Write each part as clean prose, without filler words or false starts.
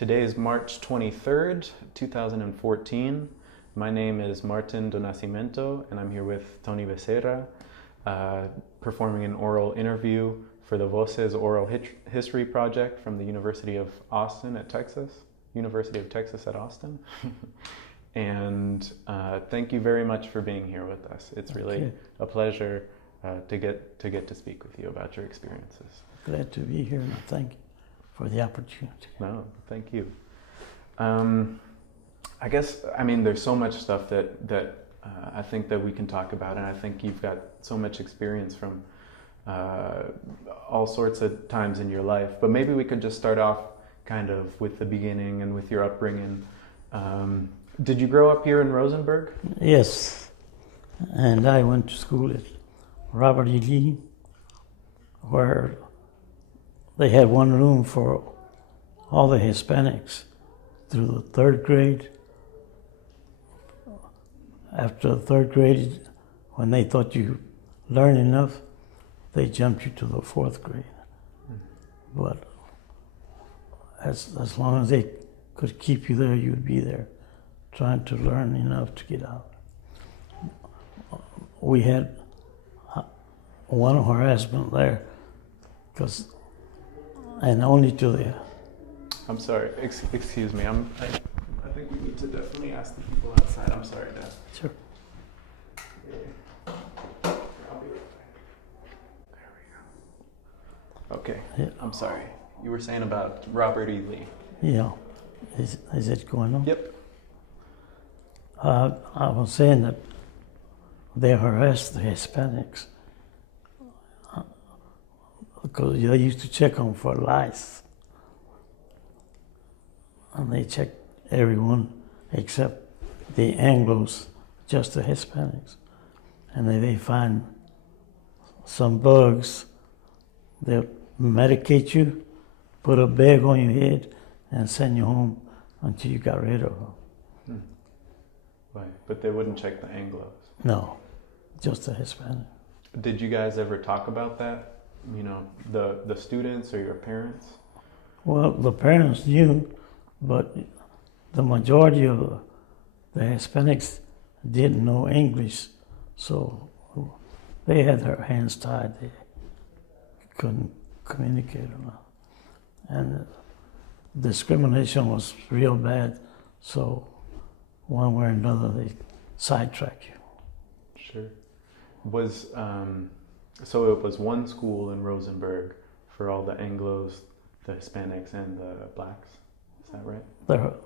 Today is March 23rd, 2014. My name is Martin do Nascimento, and I'm here with Tony Becerra, performing an oral interview for the Voces Oral History Project from the University of Texas at Austin. And thank you very much for being here with us. It's really a pleasure to get to speak with you about your experiences. Glad to be here, and thank you for the opportunity. No, thank you. I guess, there's so much stuff that I think that we can talk about, and I think you've got so much experience from all sorts of times in your life. But maybe we could just start off kind of with the beginning and with your upbringing. Did you grow up here in Rosenberg? Yes, and I went to school at Robert E. Lee, where they had one room for all the Hispanics through the third grade. After the third grade, when they thought you learned enough, they jumped you to the fourth grade. But as long as they could keep you there, you would be there, trying to learn enough to get out. We had one harassment there, and only to the... I'm sorry, excuse me. I think we need to definitely ask the people outside. I'm sorry, Dad. Sure. Yeah. I'll be right back. There we go. Okay, Yeah. I'm sorry. You were saying about Robert E. Lee. Yeah. Is it going on? Yep. I was saying that they harassed the Hispanics because they used to check them for lice. And they checked everyone except the Anglos, just the Hispanics. And they find some bugs, they'll medicate you, put a bag on your head, and send you home until you got rid of them. Right, but they wouldn't check the Anglos. No, just the Hispanic. Did you guys ever talk about that? You know, the students or your parents? Well, the parents knew, but the majority of the Hispanics didn't know English, so they had their hands tied. They couldn't communicate or not. And discrimination was real bad, so one way or another they sidetrack you. Sure. So it was one school in Rosenberg for all the Anglos, the Hispanics, and the blacks. Is that right?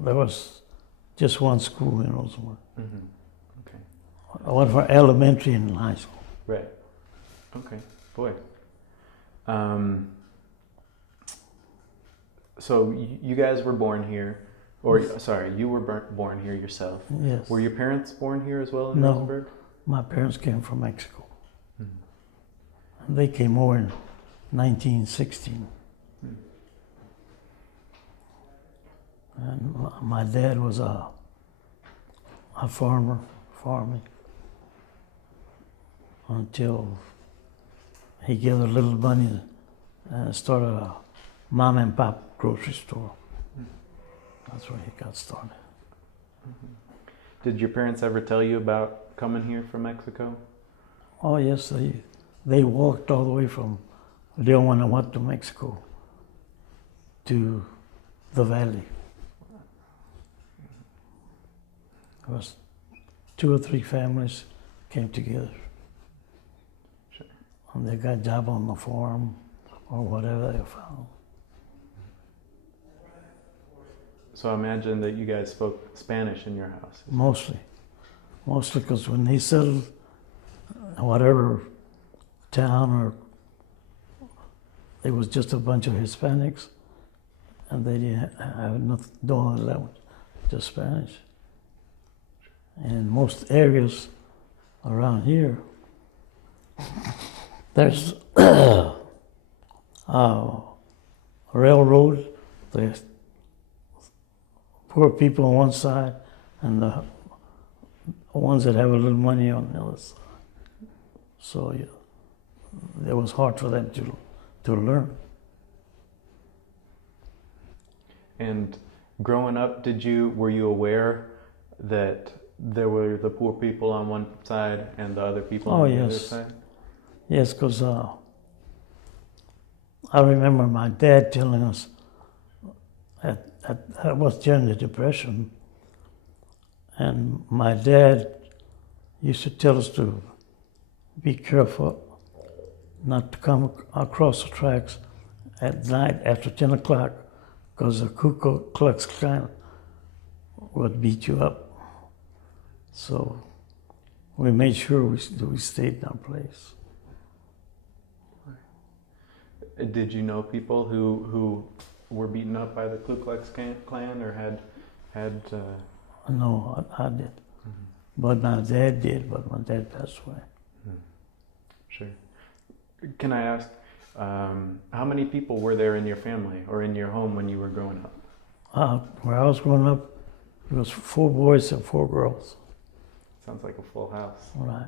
There was just one school in Rosenberg. Mm-hmm. Okay. One for elementary and high school. Right. Okay. Boy. So you guys were born here, you were born here yourself. Yes. Were your parents born here as well in No. Rosenberg? My parents came from Mexico. Mm-hmm. And they came over in 1916. Mm-hmm. And my dad was a farmer, farming, until he gave a little money and started a mom and pop grocery store. Mm-hmm. That's where he got started. Mm-hmm. Did your parents ever tell you about coming here from Mexico? Oh yes, they walked all the way from Guanajuato, Mexico, to the valley. It was 2 or 3 families came together. Sure. And they got a job on the farm or whatever they found. So I imagine that you guys spoke Spanish in your house. Mostly because when they settled whatever town, or it was just a bunch of Hispanics, and they didn't have no other language, just Spanish. And in most areas around here, there's a railroad, there's poor people on one side, and the ones that have a little money on the other side. So it was hard for them to learn. And Growing up, were you aware that there were the poor people on one side and the other people on the other yes. side? Yes, because I remember my dad telling us that was during the Depression, and my dad used to tell us to be careful not to come across the tracks at night after 10 o'clock, because the Ku Klux Klan would beat you up. So we made sure we stayed in our place. Did you know people who were beaten up by the Ku Klux Klan or had? No, I did. But my dad did, but my dad passed away. Sure. Can I ask, how many people were there in your family or in your home when you were growing up? Where I was growing up, it was 4 boys and 4 girls. Sounds like a full house. Right.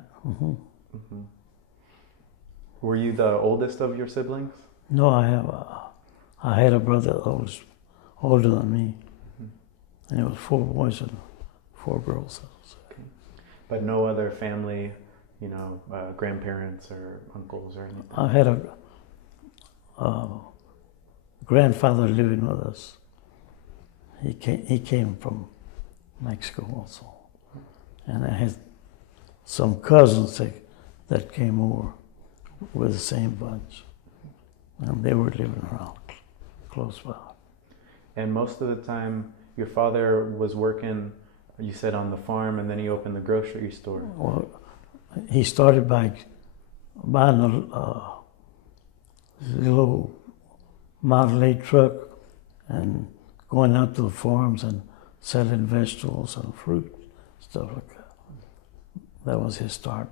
Were you the oldest of your siblings? No, I had a brother that was older than me, and it was 4 boys and 4 girls. Okay. But no other family, grandparents or uncles or anything? I had a grandfather living with us. He came from Mexico also, and I had some cousins that came over with the same bunch, and they were living around close by. And most of the time, your father was working, you said, on the farm, and then he opened the grocery store. Well, he started by buying a little Model 8 truck and going out to the farms and selling vegetables and fruit, stuff like that. That was his start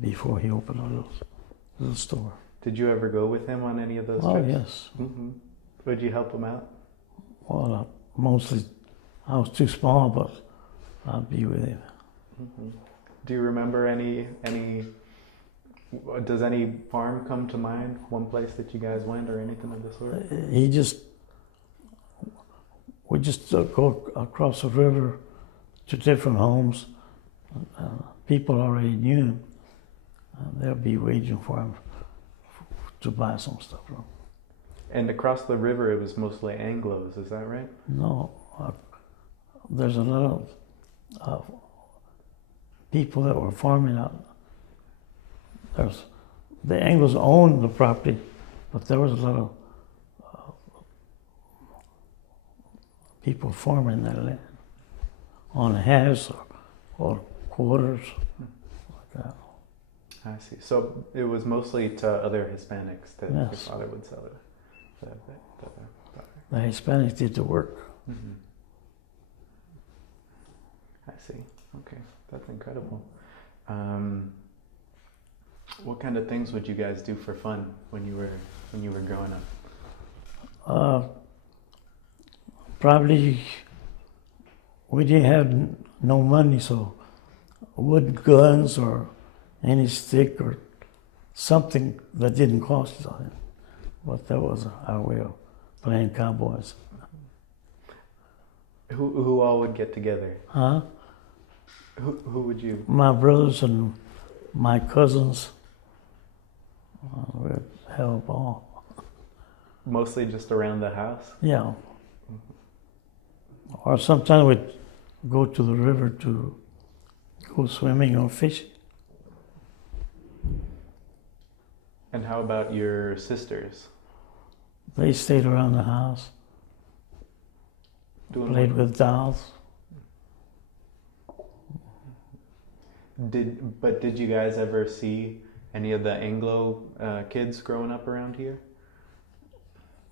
before he opened a little store. Did you ever go with him on any of those trips? Oh, yes. Would you help him out? Well, mostly I was too small, but I'd be with him. Do you remember does any farm come to mind, one place that you guys went or anything of the sort? We just go across the river to different homes. People already knew him. They'll be waiting for him to buy some stuff from him. And across the river, it was mostly Anglos, is that right? No, there's a lot of people that were farming out. The Anglos owned the property, but there was a lot of people farming that land on halves or quarters, like that. I see. So it was mostly to other Hispanics that your Yes. father would sell it. The Hispanics did the work. I see. Okay, that's incredible. What kind of things would you guys do for fun when you were growing up? Probably we didn't have no money, so wooden guns or any stick or something that didn't cost nothing. But that was our way of playing cowboys. Who all would get together? Huh? Who would you? My brothers and my cousins would have a ball. Mostly just around the house? Yeah. Or sometimes we'd go to the river to go swimming or fishing. And how about your sisters? They stayed around the house, played with dolls. Did you guys ever see any of the Anglo kids growing up around here?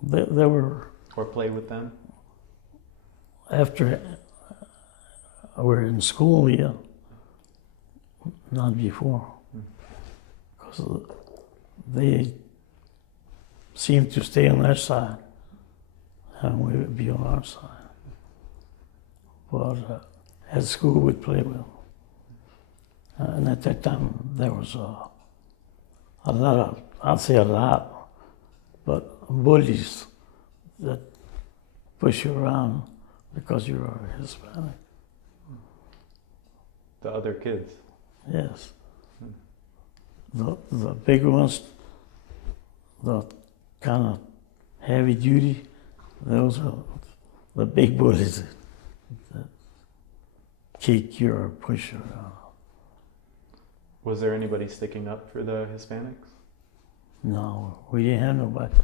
They were, Or play with them? after we were in school, yeah. Not before. Because they seemed to stay on their side, and we would be on our side. But at school, we'd play with them. And at that time, there was a lot of, I'd say a lot, but bullies that push you around, because you are Hispanic. The other kids. Yes. The big ones, the kind of heavy duty, those are the big bullies that kick you or push you around. Was there anybody sticking up for the Hispanics? No, we didn't have nobody.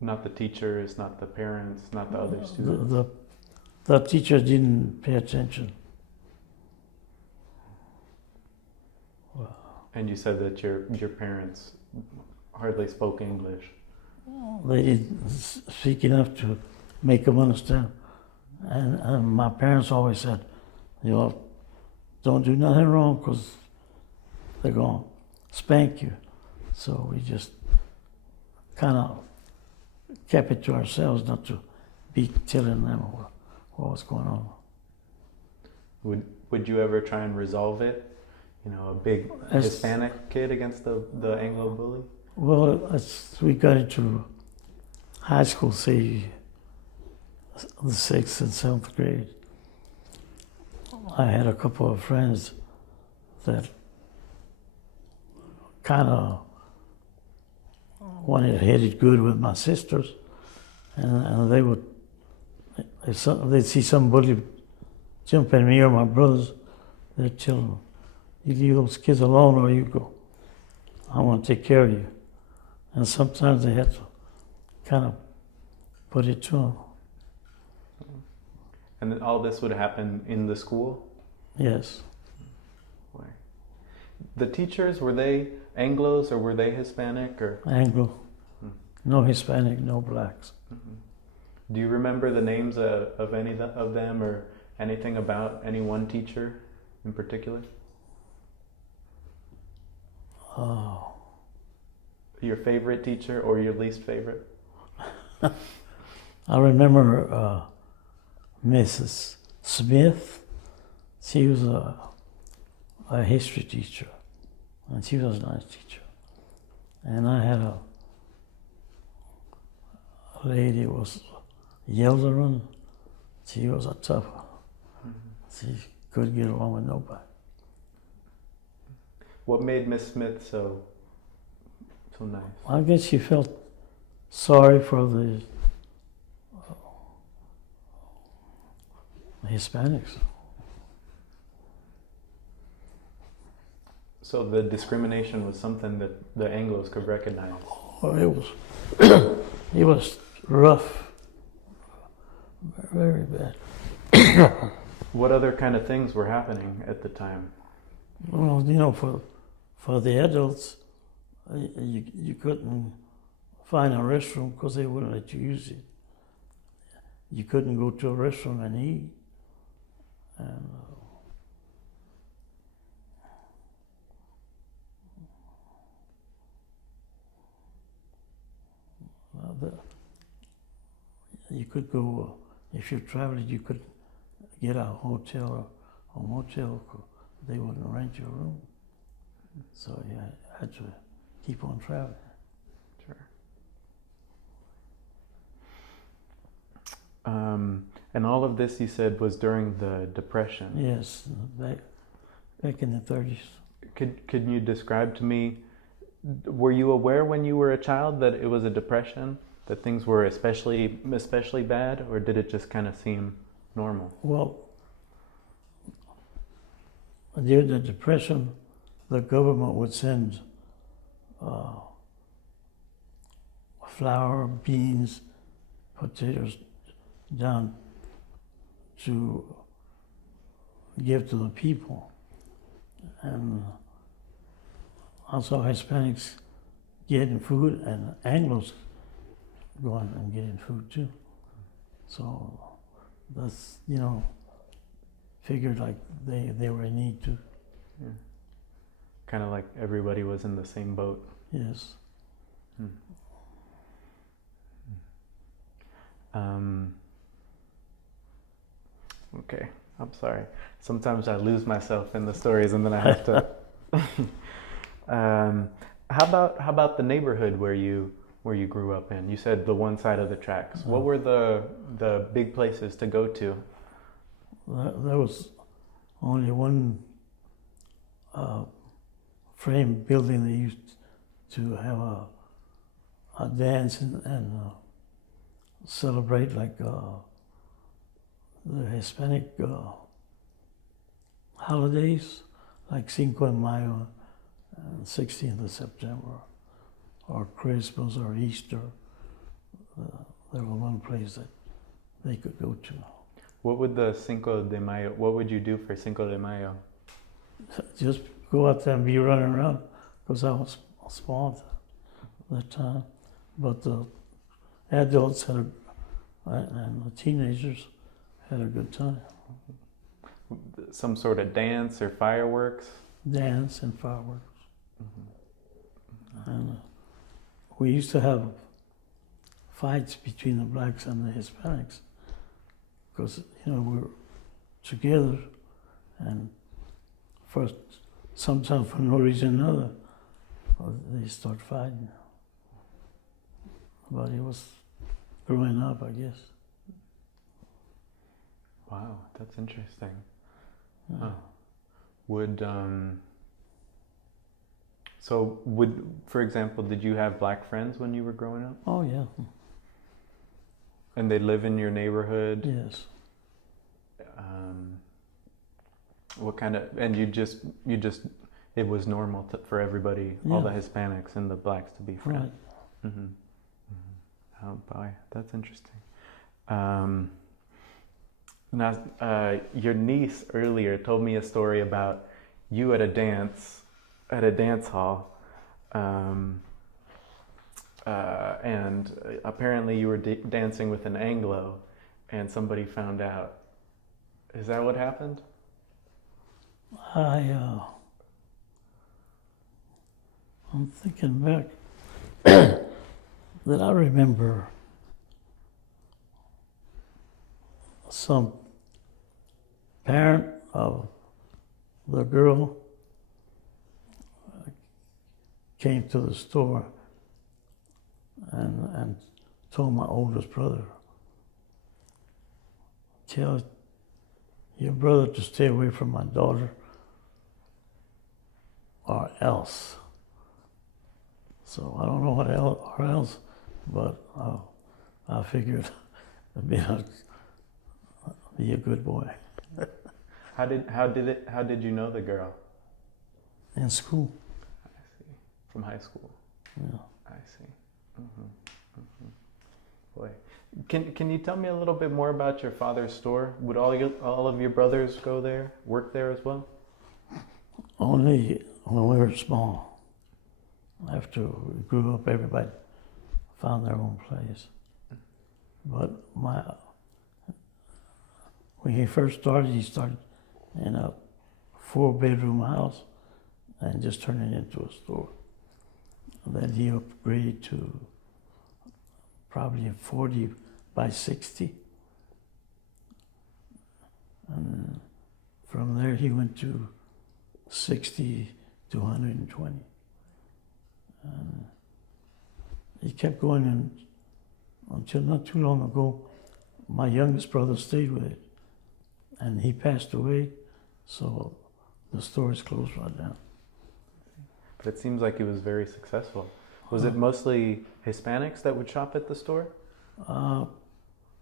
Not the teachers, not the parents, not the other students? The teacher didn't pay attention. And you said that your parents hardly spoke English. They didn't speak enough to make them understand. And my parents always said, don't do nothing wrong because they're going to spank you. So we just kind of kept it to ourselves, not to be telling them what was going on. Would you ever try and resolve it? A big Hispanic kid against the Anglo bully? Well, as we got into high school, say the 6th and 7th grade, I had a couple of friends that kind of wanted to hit it good with my sisters, and they would, if they'd see some bully jump at me or my brothers, they'd tell them, "You leave those kids alone or you go. I want to take care of you." And sometimes they had to kind of put it to them. And then all this would happen in the school? Yes. Why? The teachers, were they Anglos or were they Hispanic? Or Anglo. No Hispanic, no blacks. Mm-hmm. Do you remember the names of any of them or anything about any one teacher in particular? Oh. Your favorite teacher or your least favorite? I remember Mrs. Smith. She was a history teacher, and she was a nice teacher. And I had a lady who was Yelderin. She was a tough one. Mm-hmm. She couldn't get along with nobody. What made Miss Smith so nice? I guess she felt sorry for the Hispanics. So the discrimination was something that the Anglos could recognize. Well, it was rough, very bad. What other kind of things were happening at the time? Well, for the adults, you couldn't find a restroom because they wouldn't let you use it. You couldn't go to a restaurant and eat. And you could go, if you traveled, you could get a hotel or a motel. They wouldn't rent your room. So you had to keep on traveling. Sure. And all of this, you said, was during the Depression. Yes, back in the 30s. Could you describe to me, were you aware when you were a child that it was a Depression, that things were especially bad, or did it just kind of seem normal? Well, during the Depression, the government would send flour, beans, potatoes down to give to the people. And also Hispanics getting food and Anglos going and getting food too. So that's, figured like they were in need too. Yeah. Kind of like everybody was in the same boat. Yes. Okay, I'm sorry. Sometimes I lose myself in the stories and then I have to... How about the neighborhood where you where you grew up in? You said the one side of the tracks. What were the big places to go to? There was only one frame building they used to have a dance and celebrate like the Hispanic holidays, like Cinco de Mayo and 16th of September, or Christmas or Easter. There was one place that they could go to. What would the Cinco de Mayo, what would you do for Cinco de Mayo? Just go out there and be running around, because I was small at that time. But the adults and the teenagers had a good time. Some sort of dance or fireworks? Dance and fireworks. And we used to have fights between the blacks and the Hispanics, because we were together, and first, sometimes for no reason or another, they start fighting. But it was growing up, I guess. Wow, that's interesting. Yeah. Huh. For example, did you have black friends when you were growing up? Oh yeah. And they live in your neighborhood? Yes. What kind of, and it was normal for everybody, all the Hispanics and the blacks to be friends. Right. Mm-hmm. Mm-hmm. Oh boy, that's interesting. Now, your niece earlier told me a story about you at a dance hall, and apparently you were dancing with an Anglo, and somebody found out. Is that what happened? I'm thinking back that I remember some parent of the girl came to the store and told my oldest brother, "Tell your brother to stay away from my daughter or else." So I don't know what or else, but I figured I'd be a good boy. How did you know the girl? In school. I see. From high school. Yeah. I see. Mm-hmm. Mm-hmm. Boy, can you tell me a little bit more about your father's store? Would all of your brothers go there, work there as well? Only when we were small. After we grew up, everybody found their own place. But when he first started, he started in a 4-bedroom house and just turned it into a store. And then he upgraded to probably a 40 by 60. And from there he went to 60 to 120. And he kept going, and until not too long ago, my youngest brother stayed with it, and he passed away, so the store is closed right now. But it seems like it was very successful. Was it mostly Hispanics that would shop at the store? The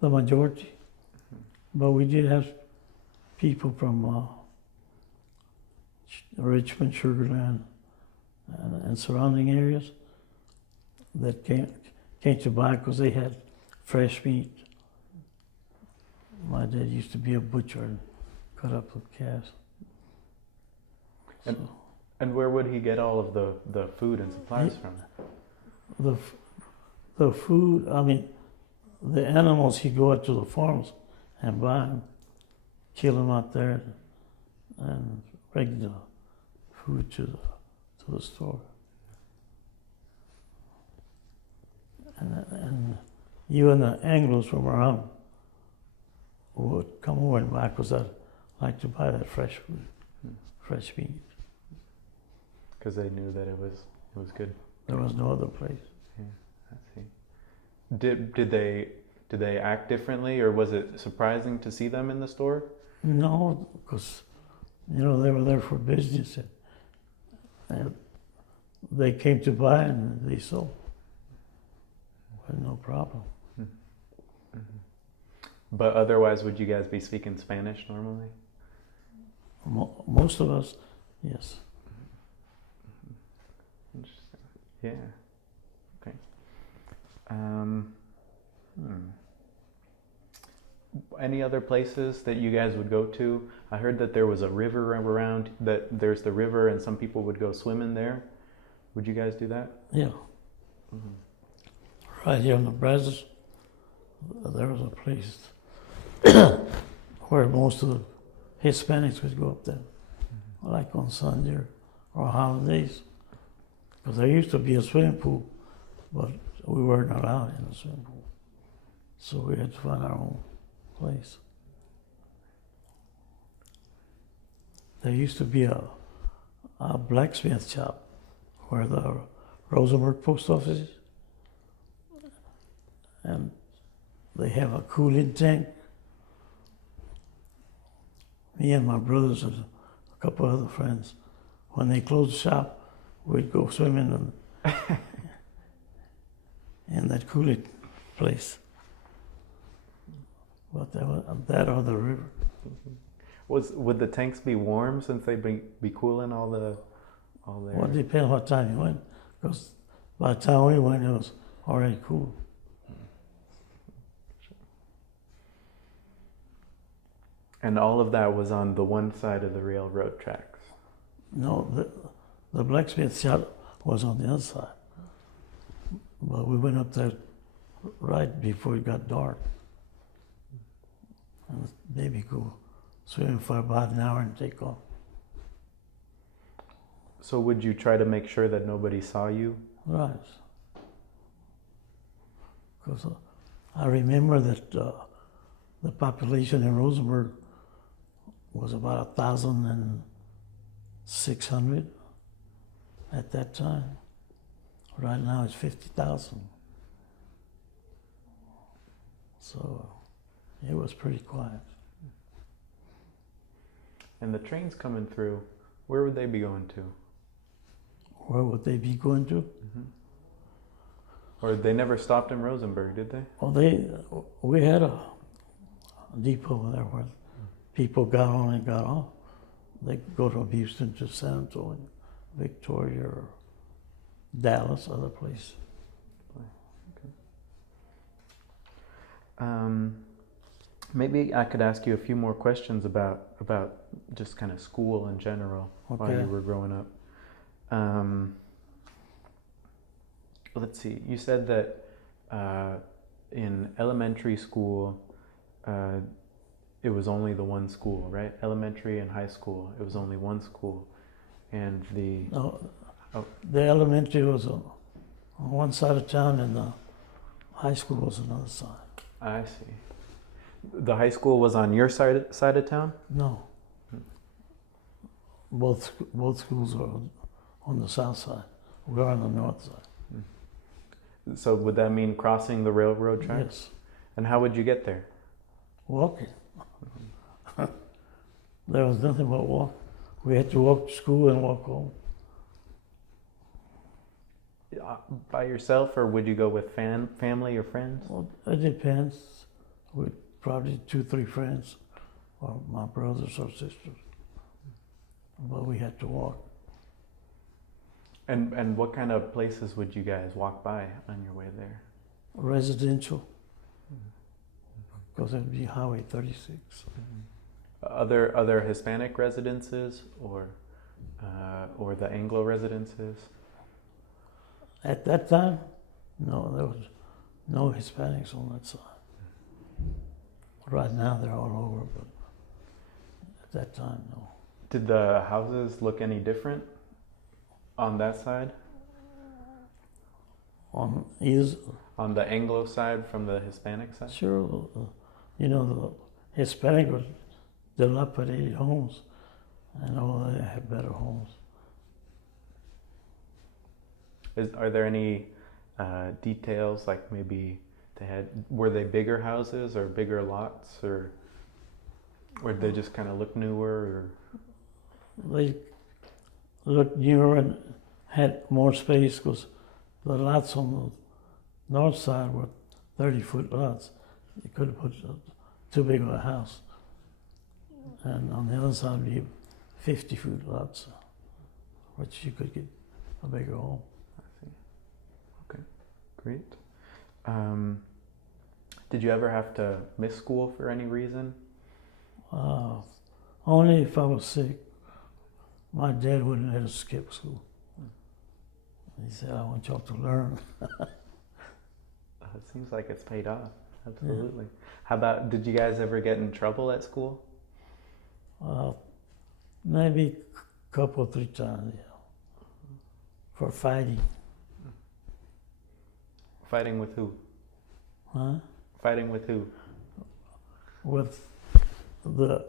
majority, but we did have people from Richmond, Sugar Land, and surrounding areas that came to buy because they had fresh meat. My dad used to be a butcher and cut up the calves. And where would he get all of the food and supplies from? The food, the animals, he'd go out to the farms and buy them, kill them out there, and bring the food to the store. And you and the Anglos from around would come over and buy, because I'd like to buy that fresh food, fresh meat. Because they knew that it was good. There was no other place. Yeah, I see. Did they act differently, or was it surprising to see them in the store? No, because, you know, they were there for business. And they came to buy and they sold. No problem. But otherwise, would you guys be speaking Spanish normally? Most of us, yes. Interesting. Yeah. Okay. Any other places that you guys would go to? I heard that there was a river around, that there's the river and some people would go swimming there. Would you guys do that? Yeah. Right here in the Brazos, there was a place where most of the Hispanics would go up there, like on Sunday or holidays. Because there used to be a swimming pool, but we weren't allowed in the swimming pool. So we had to find our own place. There used to be a blacksmith shop where the Rosenberg post office is. And they have a cooling tank. Me and my brothers and a couple other friends, when they closed the shop, we'd go swimming in that cooling place. But that or the river. Would the tanks be warm since they'd be cooling all there? Well, it depends what time you went, because by the time we went, it was already cool. And all of that was on the one side of the railroad tracks? No, the blacksmith shop was on the other side. But we went up there right before it got dark. And maybe go swimming for about an hour and take off. So would you try to make sure that nobody saw you? Right. Because I remember that the population in Rosenberg was about 1,600 at that time. Right now it's 50,000. So it was pretty quiet. And the trains coming through, where would they be going to? Where would they be going to? Or they never stopped in Rosenberg, did they? Well, we had a depot there where people got on and got off. They could go from Houston to San Antonio, Victoria, or Dallas, other places. Okay. Maybe I could ask you a few more questions about just kind of school in general while you were growing up. Let's see. You said that in elementary school, it was only the one school, right? Elementary and high school, it was only one school, and the elementary was on one side of town, and the high school was on the other side. I see. The high school was on your side of town? No. Both schools are on the south side. We are on the north side. So would that mean crossing the railroad tracks? Yes. And how would you get there? Walking. There was nothing but walk. We had to walk to school and walk home. By yourself, or would you go with family or friends? Well, it depends. With probably 2-3 friends, or my brothers or sisters. But we had to walk. And what kind of places would you guys walk by on your way there? Residential, because it would be Highway 36. Other Hispanic residences, or the Anglo residences? At that time, no, there was no Hispanics on that side. Right now they're all over, but at that time, no. Did the houses look any different on that side? On the Anglo side from the Hispanic side? Sure, the Hispanic was dilapidated homes, and all they had better homes. Are there any details, like maybe were they bigger houses or bigger lots, or did they just kind of look newer? Or They looked newer and had more space because the lots on the north side were 30-foot lots. You couldn't put too big of a house. And on the other side would be 50-foot lots, which you could get a bigger home. I see. Okay, great. Did you ever have to miss school for any reason? Only if I was sick. My dad wouldn't let us skip school. He said, I want y'all to learn. It seems like it's paid off. Absolutely. Yeah. How about, did you guys ever get in trouble at school? Maybe a couple or 3 times, yeah. For fighting. Fighting with who? Huh? Fighting with who? With the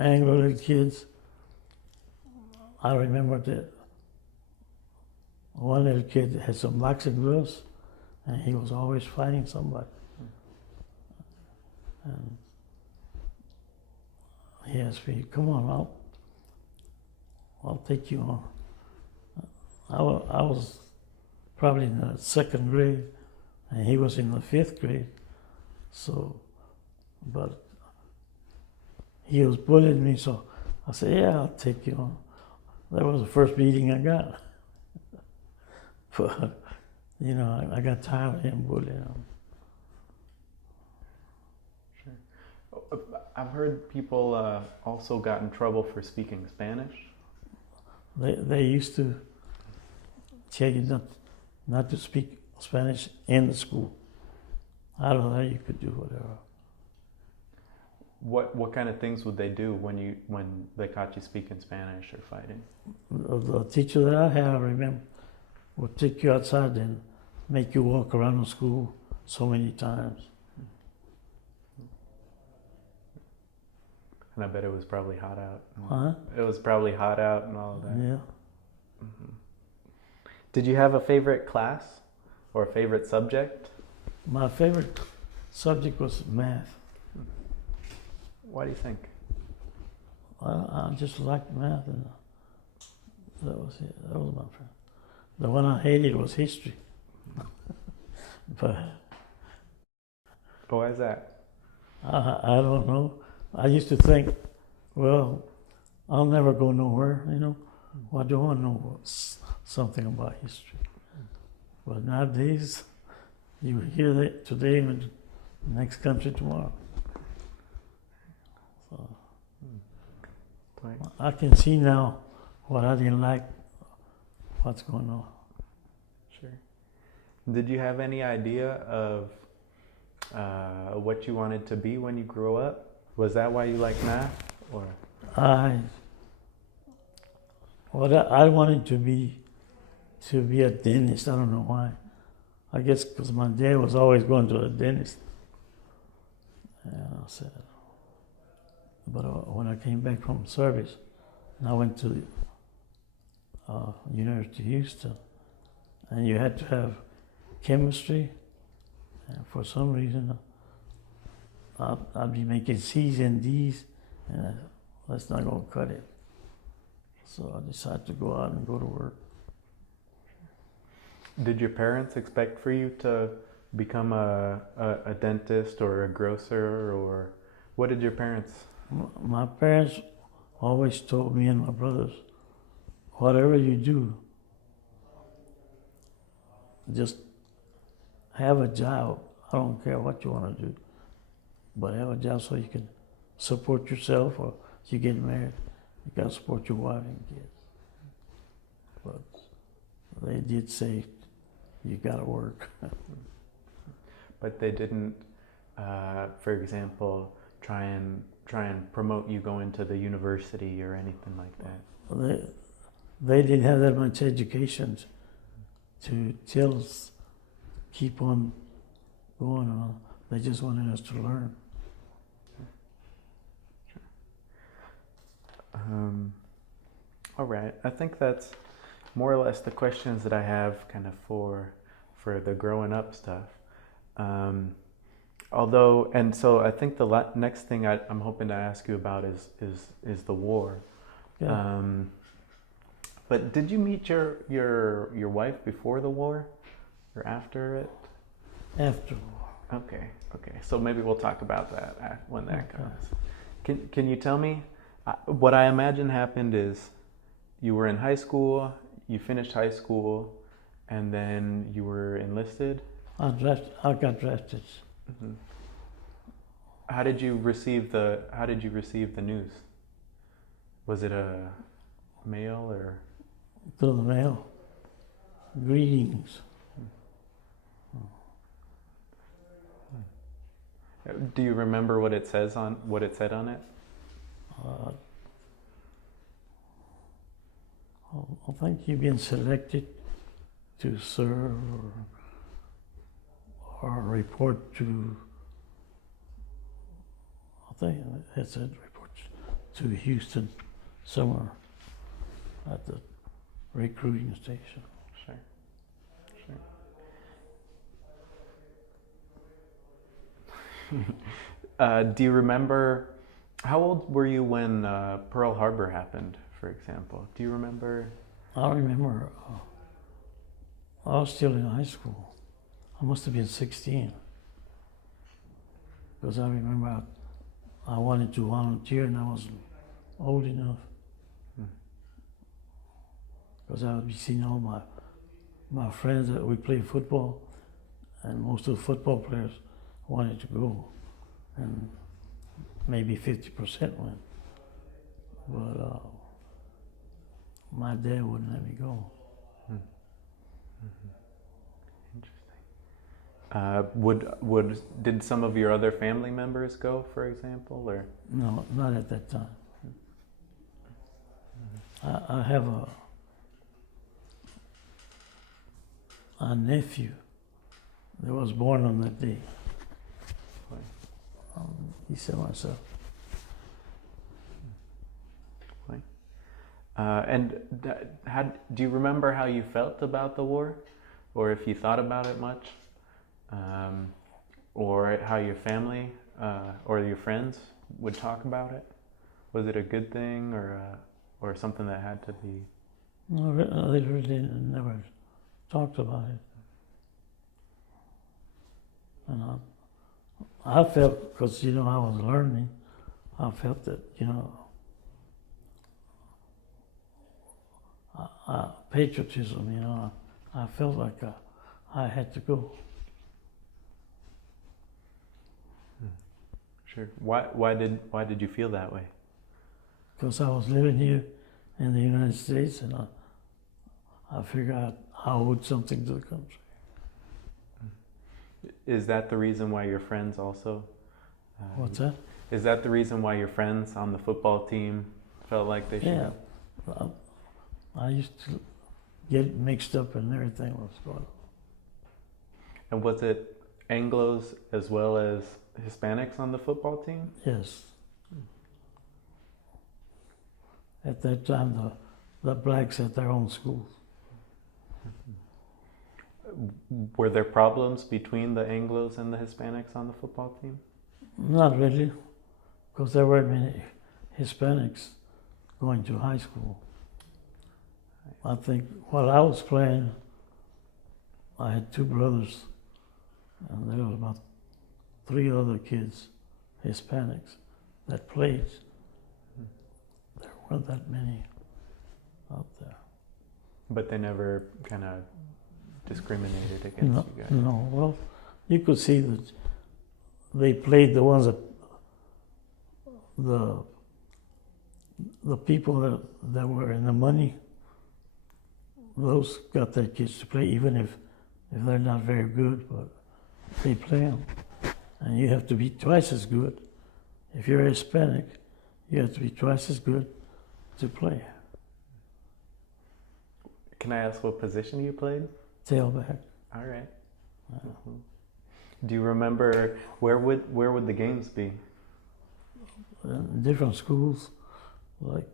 Anglo kids. I remember that one little kid had some boxing gloves, and he was always fighting somebody. And he asked me, come on, I'll take you on. I was probably in the 2nd grade, and he was in the 5th grade. So, but he was bullying me, so I said, yeah, I'll take you on. That was the first meeting I got. But, you know, I got tired of him bullying him. Sure. I've heard people also got in trouble for speaking Spanish. They used to tell you not to speak Spanish in the school. Out of there, you could do whatever. What kind of things would they do when they caught you speaking Spanish or fighting? The teacher that I had, I remember, would take you outside and make you walk around the school so many times. And I bet it was probably hot out. Huh? It was probably hot out and all of that. Yeah. Mm-hmm. Did you have a favorite class or a favorite subject? My favorite subject was math. Why do you think? I just liked math, and that was it. That was my friend. The one I hated was history. But why is that? I don't know. I used to think, well, I'll never go nowhere, you know. Why do I know something about history? But nowadays, you hear that today and the next country tomorrow. So I can see now what I didn't like, what's going on. Sure. Did you have any idea of what you wanted to be when you grew up? Was that why you liked math, or? I wanted to be a dentist. I don't know why. I guess because my dad was always going to the dentist. And I said, but when I came back from service, and I went to University of Houston, and you had to have chemistry, and for some reason, I'd be making C's and D's, and that's not going to cut it. So I decided to go out and go to work. Did your parents expect for you to become a dentist or a grocer, or what did your parents? My parents always told me and my brothers, whatever you do, just have a job. I don't care what you want to do, but have a job so you can support yourself, or if you get married, you got to support your wife and kids. But they did say, you got to work. But they didn't, for example, try and promote you going to the university or anything like that? They didn't have that much education to tell us keep on going on. They just wanted us to learn. All right. I think that's more or less the questions that I have kind of for for the growing up stuff. And so I think the next thing I'm hoping to ask you about is the war. Yeah. But did you meet your wife before the war or after it? After. Okay. So maybe we'll talk about that when that comes. Can you tell me what I imagine happened is you were in high school, you finished high school, and then you were enlisted? I got drafted. Mm-hmm. How did you receive the news? Was it a mail or? Through the mail. Greetings. Do you remember what it said on it? I think you've been selected to serve or report to. I think it said report to Houston somewhere at the recruiting station. Sure. Do you remember, how old were you when Pearl Harbor happened, for example? Do you remember? I remember I was still in high school. I must have been 16. Because I remember I wanted to volunteer and I wasn't old enough. Because I would be seeing all my friends that we played football, and most of the football players wanted to go, and maybe 50% went. But my dad wouldn't let me go. Interesting. Did some of your other family members go, for example, or? No, not at that time. I have a nephew that was born on that day. He said myself. And do you remember how you felt about the war, or if you thought about it much, or how your family or your friends would talk about it? Was it a good thing or something that had to be? No, they really never talked about it. And I felt, because I was learning, I felt that patriotism. I felt like I had to go. Sure. Why did you feel that way? Because I was living here in the United States, and I figured out I owed something to the country. Is that the reason why your friends also? What's that? Is that the reason why your friends on the football team felt like they should? Yeah. I used to get mixed up in everything that was going on. And was it Anglos as well as Hispanics on the football team? Yes. At that time, the blacks had their own schools. Were there problems between the Anglos and the Hispanics on the football team? Not really, because there weren't many Hispanics going to high school. I think while I was playing, I had two brothers, and there was about 3 other kids, Hispanics, that played. There weren't that many out there. But they never kind of discriminated against you guys? No, well, you could see that they played the ones that the people that were in the money, those got their kids to play, even if they're not very good, but they play them. And you have to be twice as good. If you're Hispanic, you have to be twice as good to play. Can I ask what position you played? Tailback. All right. Do you remember where would the games be? In different schools, like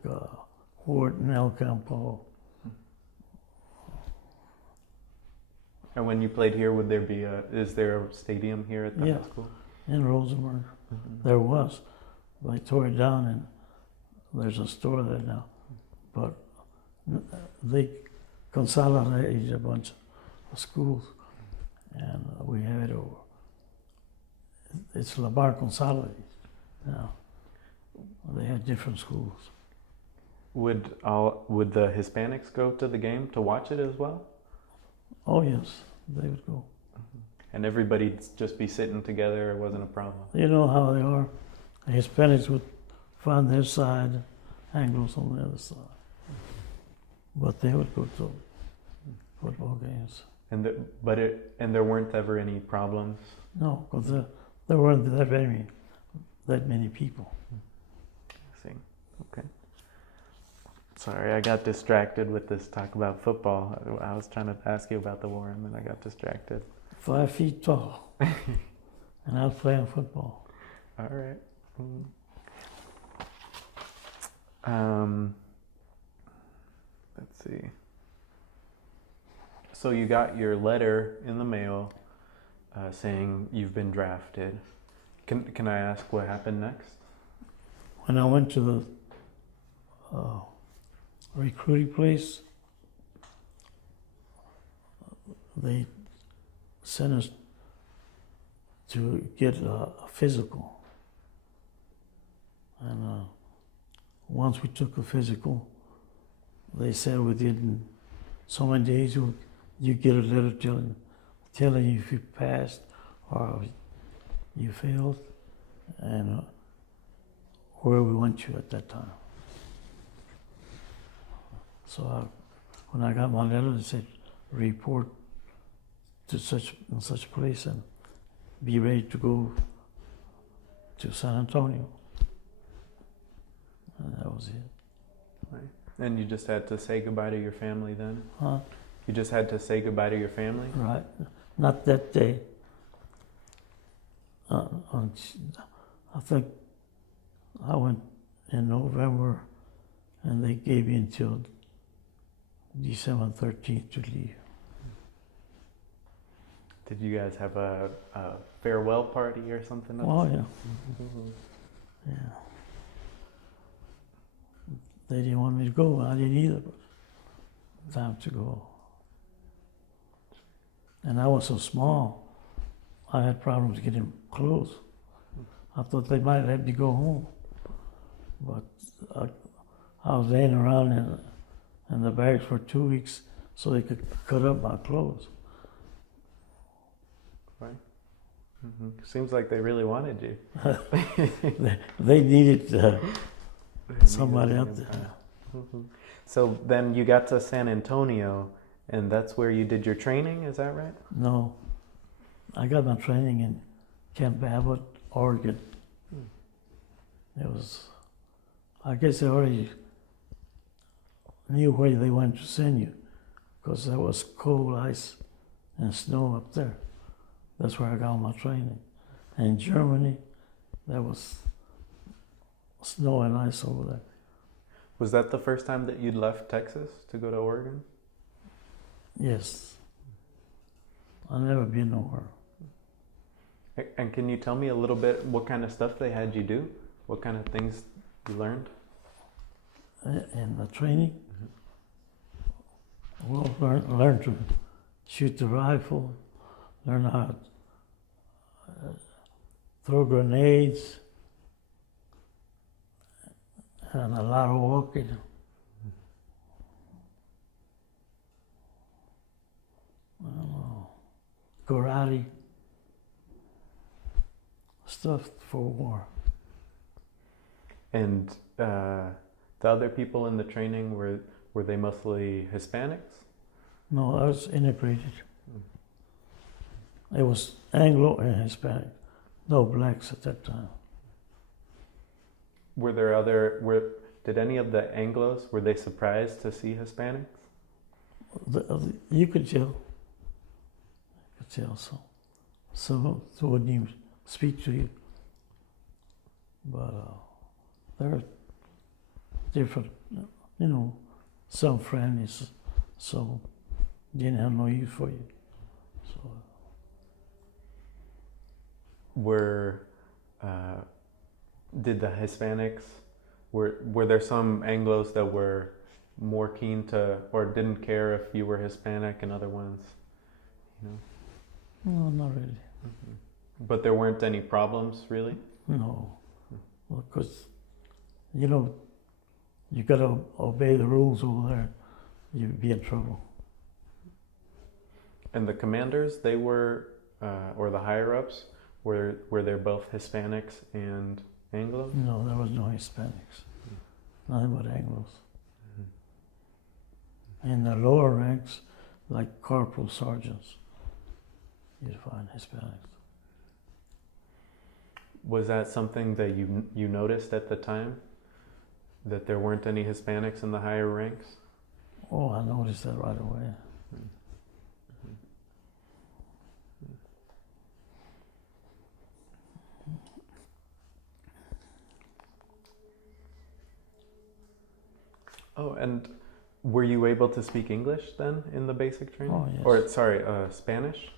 Wharton, El Campo, And when you played here, would there be is there a stadium here at the Yeah. high school? In Rosenberg. There was. They tore it down and there's a store there now. But they consolidated a bunch of schools and we have it over. It's Lamar Consolidated now. They had different schools. Would the Hispanics go to the game to watch it as well? Oh yes, they would go. And everybody'd just be sitting together, it wasn't a problem. You know how they are. The Hispanics would find their side, Anglos on the other side. But they would go to football games. And there weren't ever any problems. No, because there weren't that many people. I see. Okay. Sorry, I got distracted with this talk about football. I was trying to ask you about the war, and then I got distracted. 5 feet tall, and I was playing football. All right. Let's see. So you got your letter in the mail saying you've been drafted. Can I ask what happened next? When I went to the recruiting place, they sent us to get a physical. And once we took a physical, they said within so many days you get a letter telling you if you passed or you failed, and where we want you at that time. So when I got my letter, it said report to such place and be ready to go to San Antonio. And that was it. Right. And you just had to say goodbye to your family then? Huh? You just had to say goodbye to your family? Right. Not that day. I think I went in November and they gave me until December 13th to leave. Did you guys have a farewell party or something? Oh, yeah. Yeah. They didn't want me to go. I didn't either. But time to go. And I was so small, I had problems getting clothes. I thought they might let me go home. But I was laying around in the barracks for 2 weeks so they could cut up my clothes. Right. Seems like they really wanted you. They needed somebody up there. So then you got to San Antonio, and that's where you did your training, is that right? No, I got my training in Camp Abbott, Oregon. It was, I guess they already knew where they wanted to send you, because there was cold ice and snow up there. That's where I got my training. And in Germany, there was snow and ice over there. Was that the first time that you'd left Texas to go to Oregon? Yes. I've never been nowhere. And can you tell me a little bit what kind of stuff they had you do? What kind of things you learned? In the training, well, learn to shoot the rifle, learn how to throw grenades, and a lot of walking. Karate, stuff for war. And the other people in the training, were they mostly Hispanics? No, I was integrated. It was Anglo and Hispanic, no blacks at that time. Did any of the Anglos, were they surprised to see Hispanics? You could tell. So wouldn't even speak to you. But they're different, some friendly, so didn't have no use for you. So Were did the Hispanics were there some Anglos that were more keen to or didn't care if you were Hispanic and other ones, you know? no, not really. But there weren't any problems really? No, because you gotta obey the rules over there. You'd be in trouble. And the commanders, they were or the higher ups, were they both Hispanics and Anglos? No, there was no Hispanics. Nothing but Anglos. In the lower ranks, like corporal sergeants, you'd find Hispanics. Was that something that you noticed at the time? That there weren't any Hispanics in the higher ranks? Oh, I noticed that right away. Oh, and were you able to speak English then in the basic training? Oh, yes. Or, sorry, Spanish?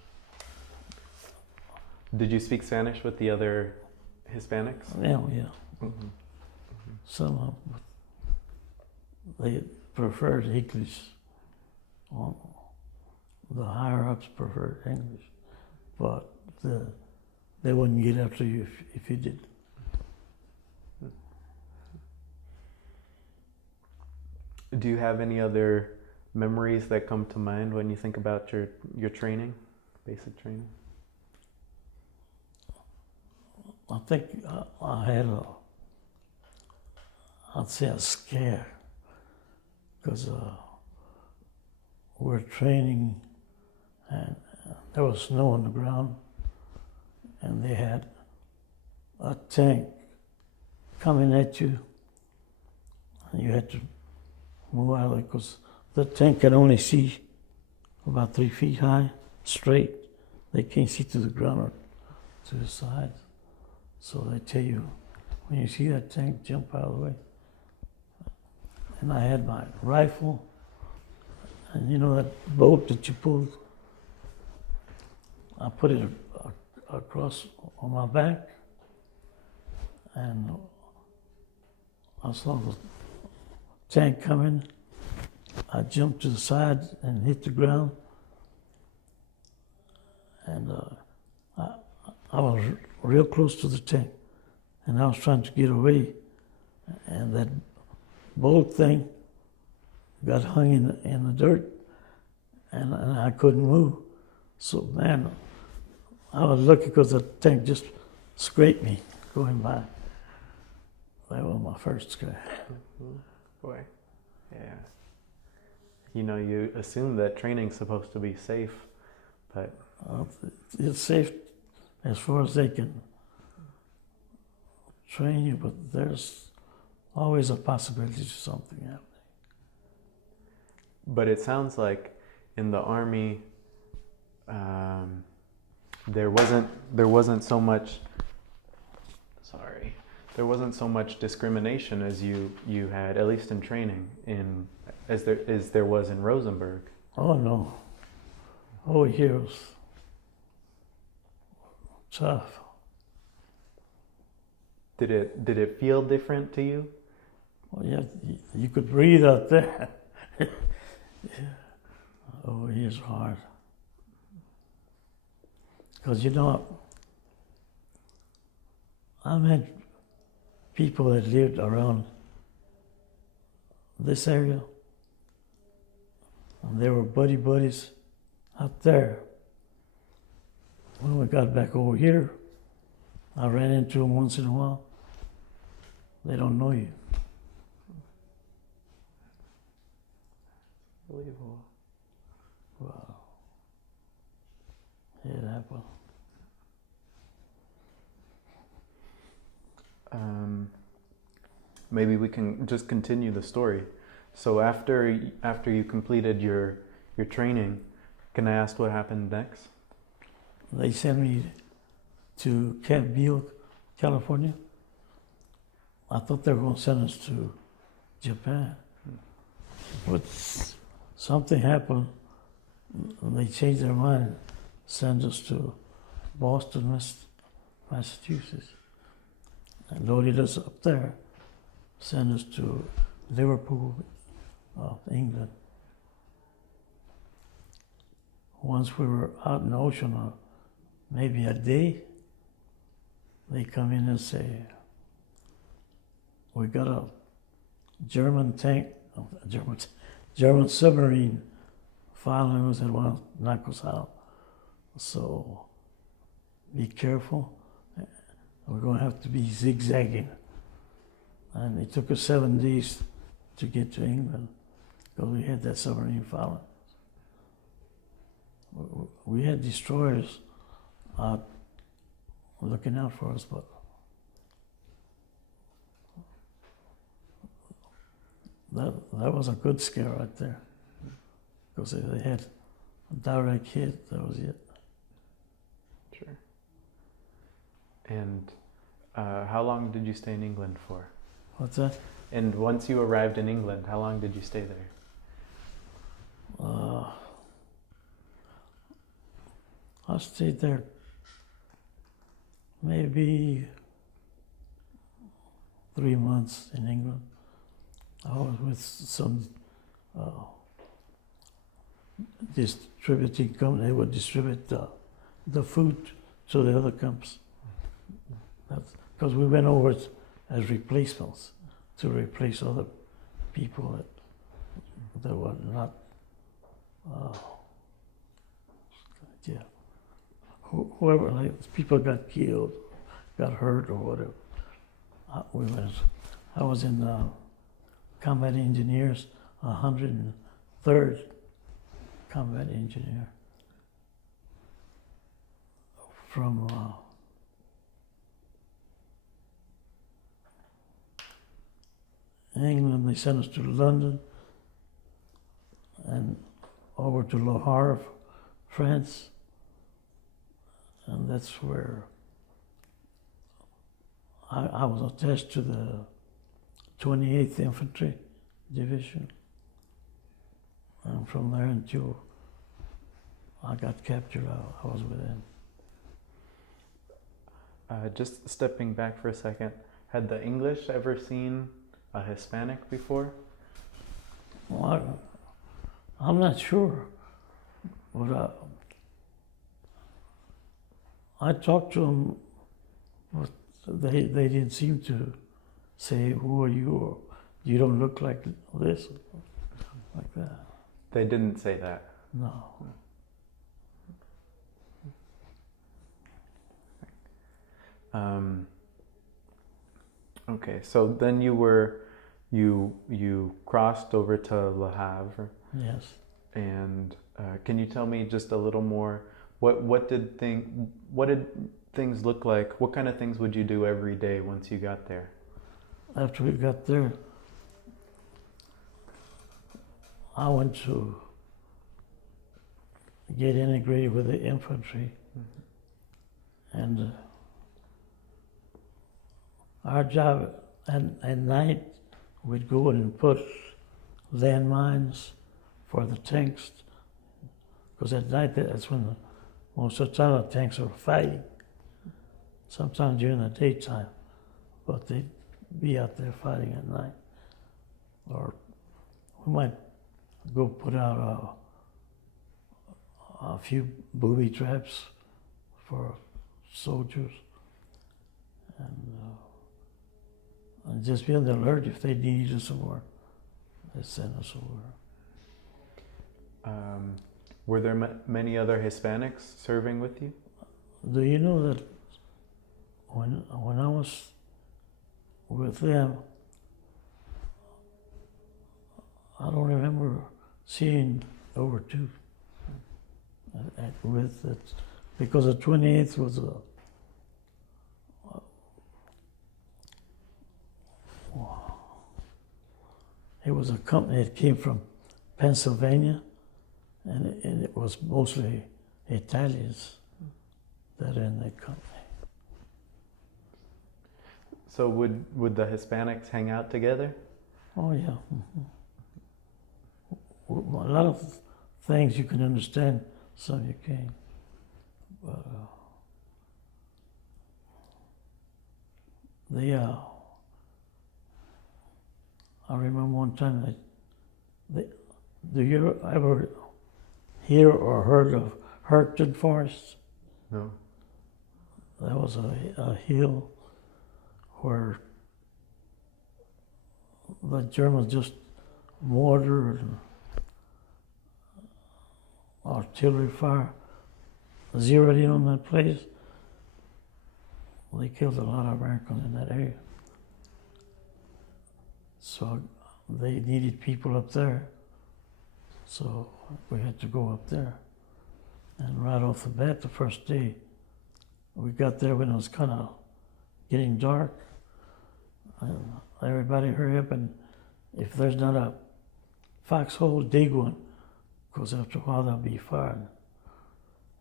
Did you speak Spanish with the other Hispanics? Yeah. Mm-hmm. Some of them, they preferred English. The higher ups preferred English, but they wouldn't get after you if you did. Do you have any other memories that come to mind when you think about your training, basic training? I think I had I'd say a scare, because we're training and there was snow on the ground and they had a tank coming at you and you had to move out of it because the tank can only see about 3 feet high, straight. They can't see to the ground or to the sides. So they tell you, when you see that tank, jump out of the way. And I had my rifle, and you know that bolt that you pulled? I put it across on my back, and I saw the tank coming. I jumped to the side and hit the ground, and I was real close to the tank, and I was trying to get away, and that bolt thing got hung in the dirt, and I couldn't move. So, man, I was lucky because the tank just scraped me going by. That was my first scare. Boy, yeah. You know, you assume that training's supposed to be safe, but... It's safe as far as they can train you, but there's always a possibility of something happening. But it sounds like in the Army, there wasn't so much discrimination as you had, at least in training, as there was in Rosenberg. Oh no. Oh, here was tough. Did it feel different to you? Well, yeah, you could breathe out there. Oh, here's hard. Because I met people that lived around this area, and they were buddies out there. When we got back over here, I ran into them once in a while. They don't know you. Unbelievable. Wow. It happened. Maybe we can just continue the story. So after you completed your training, can I ask what happened next? They sent me to Camp Beale, California. I thought they were going to send us to Japan. But something happened, and they changed their mind. send us to Boston, Massachusetts. And loaded us up there, sent us to Liverpool, England. Once we were out in the ocean, maybe a day, they come in and say, we got a German tank, German submarine following us and want to knock us out. So be careful. We're going to have to be zigzagging. And it took us 7 days to get to England because we had that submarine following. We had destroyers out looking out for us, but that was a good scare right there because they had a direct hit. That was it. Sure. And how long did you stay in England for? What's that? And once you arrived in England, how long did you stay there? I stayed there maybe 3 months in England. I was with some distributing company. They would distribute the food to the other camps. Because we went over as replacements to replace other people that were not, whoever, like people got killed, got hurt or whatever. I was in combat engineers, 103rd combat engineer from England. They sent us to London and over to Le Havre, France, and that's where I was attached to the 28th Infantry Division, and from there until I got captured, I was with them. Just stepping back for a second, had the English ever seen a Hispanic before? Well, I'm not sure, but I talked to them, but they didn't seem to say, "Who are you?" or "You don't look like this," like that. They didn't say that? No. Okay, so then you crossed over to Le Havre. Yes. And can you tell me just a little more? What did things look like? What kind of things would you do every day once you got there? After we got there, I went to get integrated with the infantry, and our job at night, we'd go in and put landmines for the tanks, because at night that's when most of the time the tanks are fighting. Sometimes during the daytime, but they'd be out there fighting at night. Or we might go put out a few booby traps for soldiers, and just be on the alert if they need us somewhere. They send us over. Were there many other Hispanics serving with you? Do you know that when I was with them, I don't remember seeing over two with it, because the 28th was it was a company that came from Pennsylvania, and it was mostly Italians that are in that company. So would the Hispanics hang out together? Oh yeah. A lot of things you can understand, some you can't. But they, I remember one time do you ever hear or heard of Herton Forest? No. That was a hill where the Germans just mortar and artillery fire zeroed in on that place. They killed a lot of Americans in that area. So they needed people up there. So we had to go up there. And right off the bat, the first day, we got there when it was kind of getting dark. And everybody hurry up, and if there's not a foxhole, dig one, because after a while they'll be fired.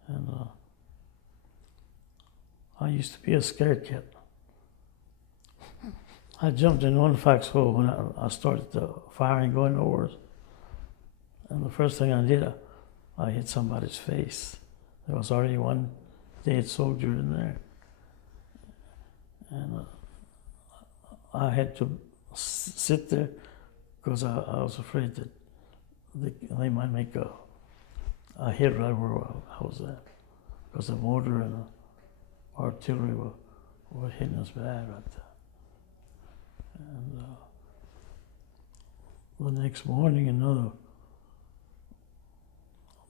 And I used to be a scared cat. I jumped in one foxhole when I started the firing going over. And the first thing I did, I hit somebody's face. There was already one dead soldier in there. And I had to sit there because I was afraid that they might make a hit right where I was at. Because the mortar and the artillery were hitting us bad right there. And the next morning, another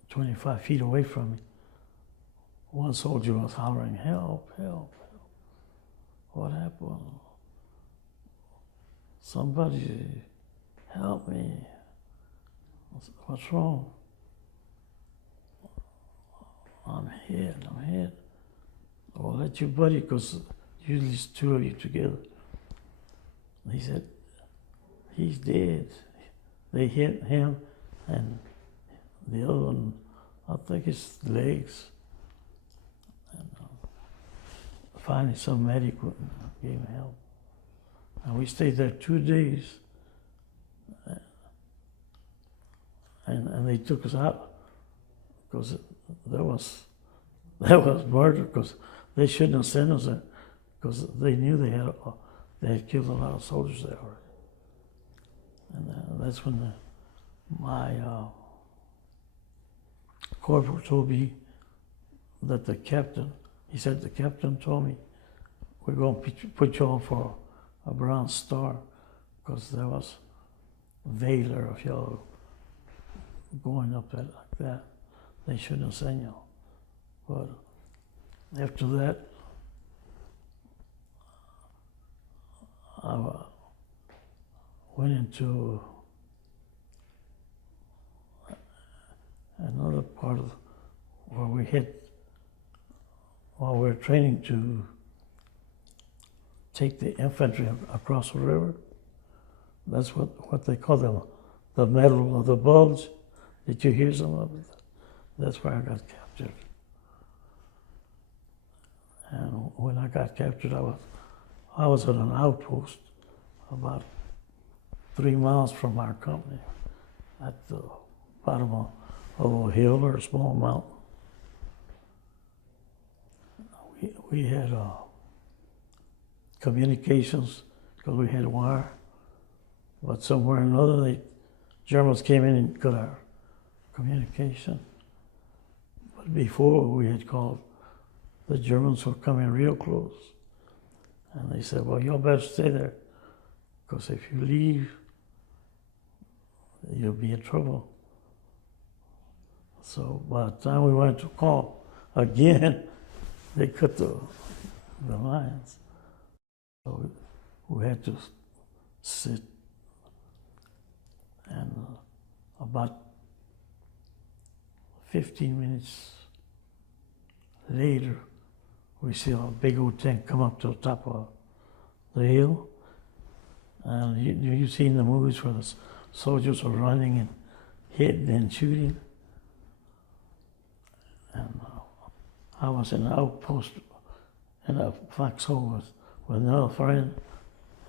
25 feet away from me, one soldier was hollering, "Help, help, help." What happened? Somebody help me. What's wrong? I'm hit. Well, let your buddy, because usually it's two of you together. He said, he's dead. They hit him and the other one, I think his legs. And finally some medic gave him help. And we stayed there 2 days. And they took us out because that was murder, because they shouldn't have sent us there because they knew they had killed a lot of soldiers there already. And that's when my corporal told me that the captain told me, "We're going to put you on for a Bronze Star," because there was valor of y'all going up there like that. They shouldn't have sent you. But after that, I went into another part of where we hit while we were training to take the infantry across the river. That's what they call the Medal of the Bulge. Did you hear some of it? That's where I got captured. And when I got captured, I was at an outpost about 3 miles from our company at the bottom of a hill or a small mountain. We had communications because we had wire, but somewhere or another the Germans came in and cut our communication. But before we had called, the Germans were coming real close. And they said, "Well, y'all better stay there, because if you leave, you'll be in trouble." So by the time we went to call again, they cut the lines. So we had to sit. And about 15 minutes later, we see a big old tank come up to the top of the hill. And you've seen the movies where the soldiers are running and hitting and shooting. And I was in an outpost in a foxhole with another friend,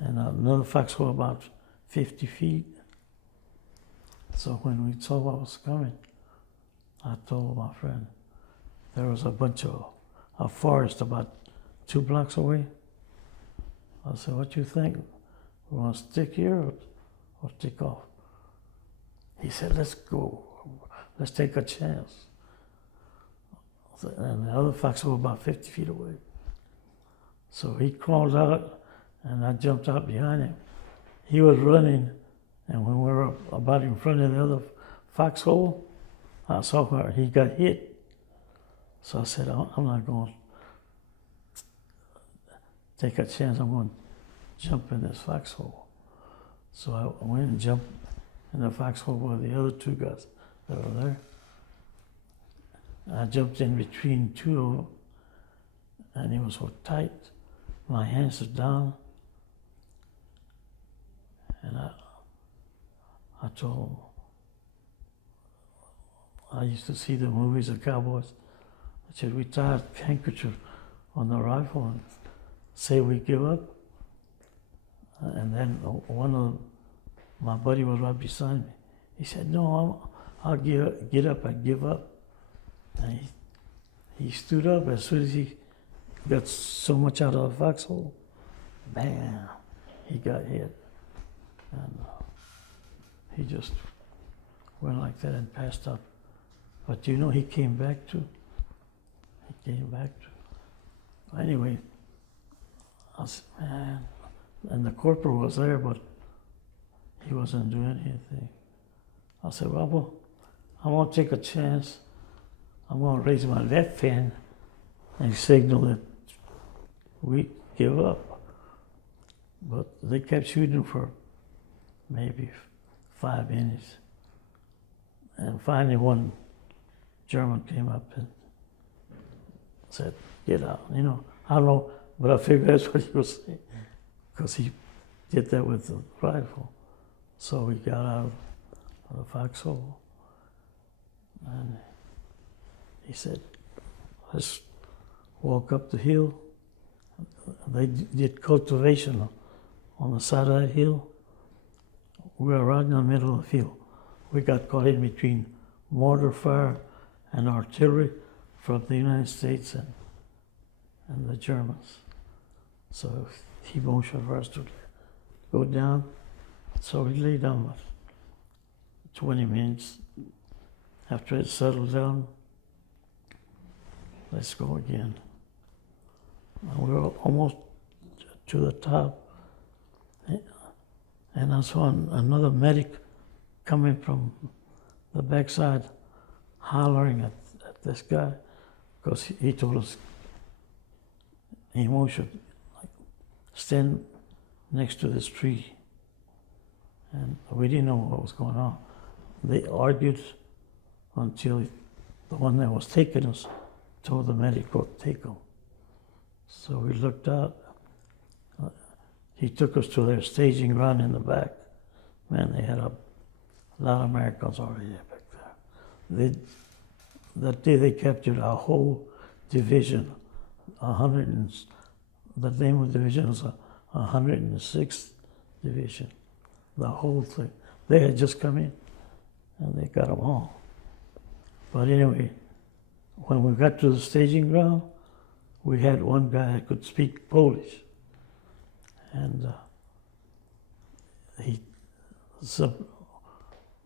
and another foxhole about 50 feet. So when we saw what was coming, I told my friend, there was a bunch of a forest about 2 blocks away. I said, what you think? We want to stick here or take off? He said, let's go. Let's take a chance. And the other fox was about 50 feet away. So he crawled out, and I jumped out behind him. He was running, and when we were about in front of the other foxhole, I saw where he got hit. So I said, I'm not going to take a chance. I'm going to jump in this foxhole. So I went and jumped in the foxhole with the other 2 guys that were there. I jumped in between 2 of them, and it was so tight. My hands are down, and I told him, I used to see the movies of cowboys. I said, we tie a handkerchief on the rifle and say we give up. And then one of my buddy was right beside me. He said, no, I'll get up and give up. And he stood up. As soon as he got so much out of the foxhole, bam, he got hit. And he just went like that and passed out. But you know, he came back to. Anyway, I said, man, and the corporal was there, but he wasn't doing anything. I said, well, I'm going to take a chance. I'm going to raise my left hand and signal that we give up. But they kept shooting for maybe 5 minutes. And finally one German came up and said, get out. You know, I don't know, but I figured that's what he was saying, because he did that with the rifle. So we got out of the foxhole, and he said, let's walk up the hill. They did cultivation on the side of that hill. We were right in the middle of the field. We got caught in between mortar fire and artillery from the United States and the Germans. So he motioned for us to go down. So we lay down about 20 minutes. After it settled down, let's go again. And we were almost to the top. And I saw another medic coming from the backside, hollering at this guy, because he told us he motioned, like, stand next to this tree. And we didn't know what was going on. They argued until the one that was taking us told the medic to take him. So we looked out. He took us to their staging ground in the back. Man, they had a lot of Americans already back there. That day they captured a whole division, the name of the division was 106th Division, the whole thing. They had just come in, and they got them all. But anyway, when we got to the staging ground, we had one guy that could speak Polish. And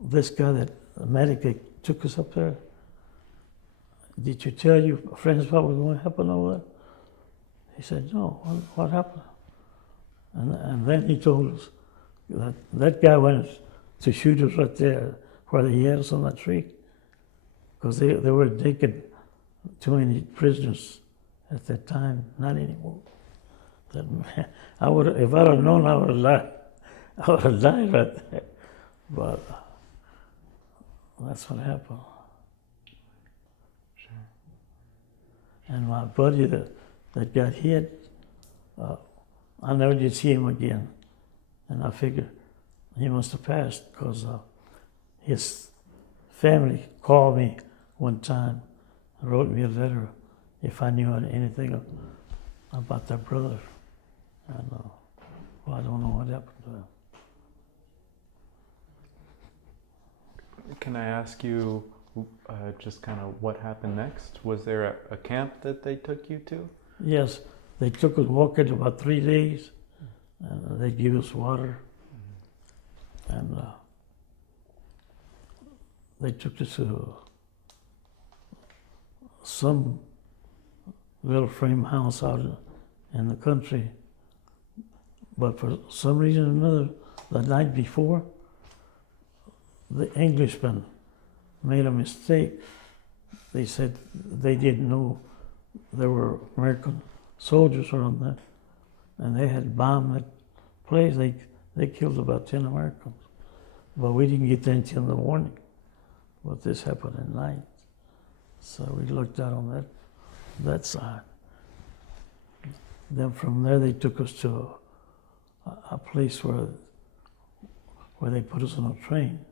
this guy, the medic that took us up there, did you tell your friends what was going to happen over there? He said, no, what happened? And then he told us that guy went to shoot us right there where he had us on that tree, because they were taking too many prisoners at that time, not anymore. That man, if I'd have known, I would have died right there. But that's what happened. Sure. And my buddy that got hit, I never did see him again. And I figured he must have passed, because his family called me one time and wrote me a letter if I knew anything about their brother. And well, I don't know what happened to him. Can I ask you, just kind of what happened next? Was there a camp that they took you to? Yes, they took us walking about 3 days, and they gave us water, and they took us to some little frame house out in the country. But for some reason or another, the night before, the Englishmen made a mistake. They said they didn't know there were American soldiers around there, and they had bombed that place. They killed about 10 Americans, but we didn't get there until the morning. But this happened at night, so we looked out on that side. Then from there they took us to a place where they put us on a train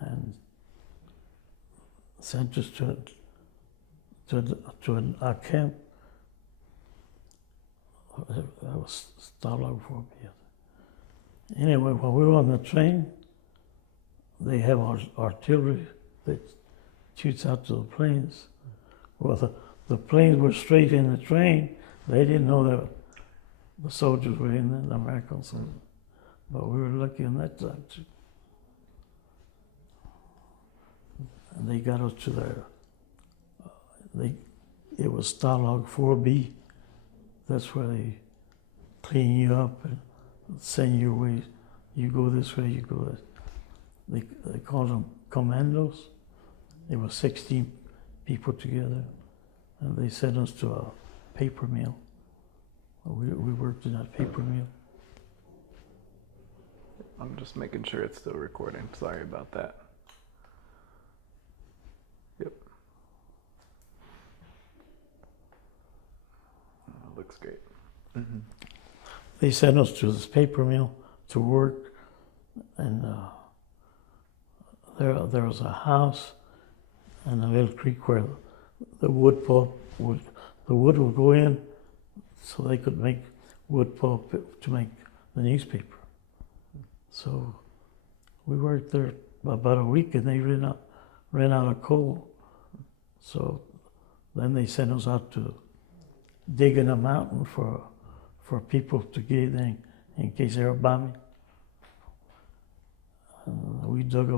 and sent us to a camp. That was Stalag for me. Anyway, while we were on the train, they have artillery that shoots out to the planes. Well, the planes were straight in the train. They didn't know that the soldiers were in there, the Americans, but we were lucky on that time too. And they got us to there. It was Stalag 4B. That's where they clean you up and send you away. You go this way, you go that. They called them commandos. There were 16 people together, and they sent us to a paper mill. We worked in that paper mill. I'm just making sure it's still recording. Sorry about that. Yep. Looks great. Mm-hmm. They sent us to this paper mill to work, and there was a house and a little creek where the wood would go in, so they could make wood pulp to make the newspaper. So we worked there about a week, and they ran out of coal. So then they sent us out to dig in a mountain for people to get in case they were bombing. We dug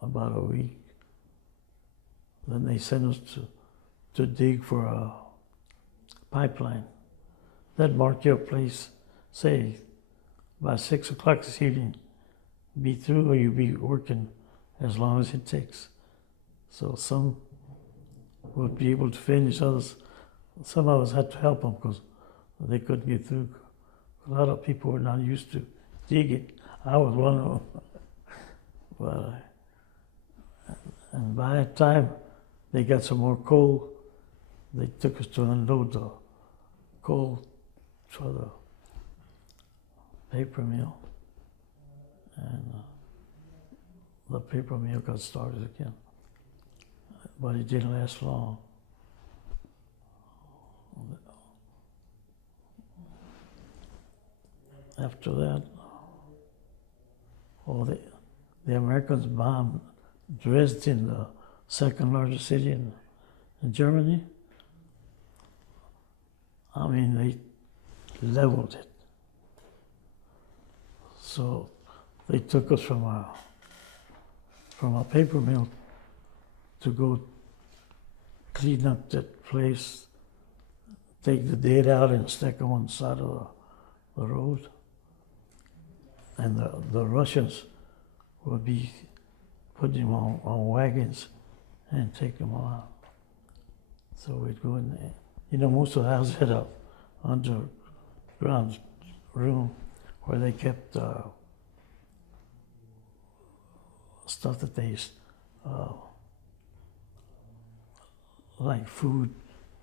about a week. Then they sent us to dig for a pipeline. That mark your place, say, by 6 o'clock this evening, be through, or you'll be working as long as it takes. So some would be able to finish, others, some of us had to help them because they couldn't get through. A lot of people were not used to digging. I was one of them. And by that time, they got some more coal. They took us to unload the coal for the paper mill. And the paper mill got started again. But it didn't last long. After that, the Americans bombed Dresden, the second largest city in Germany. I mean, they leveled it. So they took us from a paper mill to go clean up that place, take the dead out and stick them on the side of the road. And the Russians would be putting them on wagons and take them out. So we'd go in there. You know, most of the houses had a underground room where they kept stuff that they like food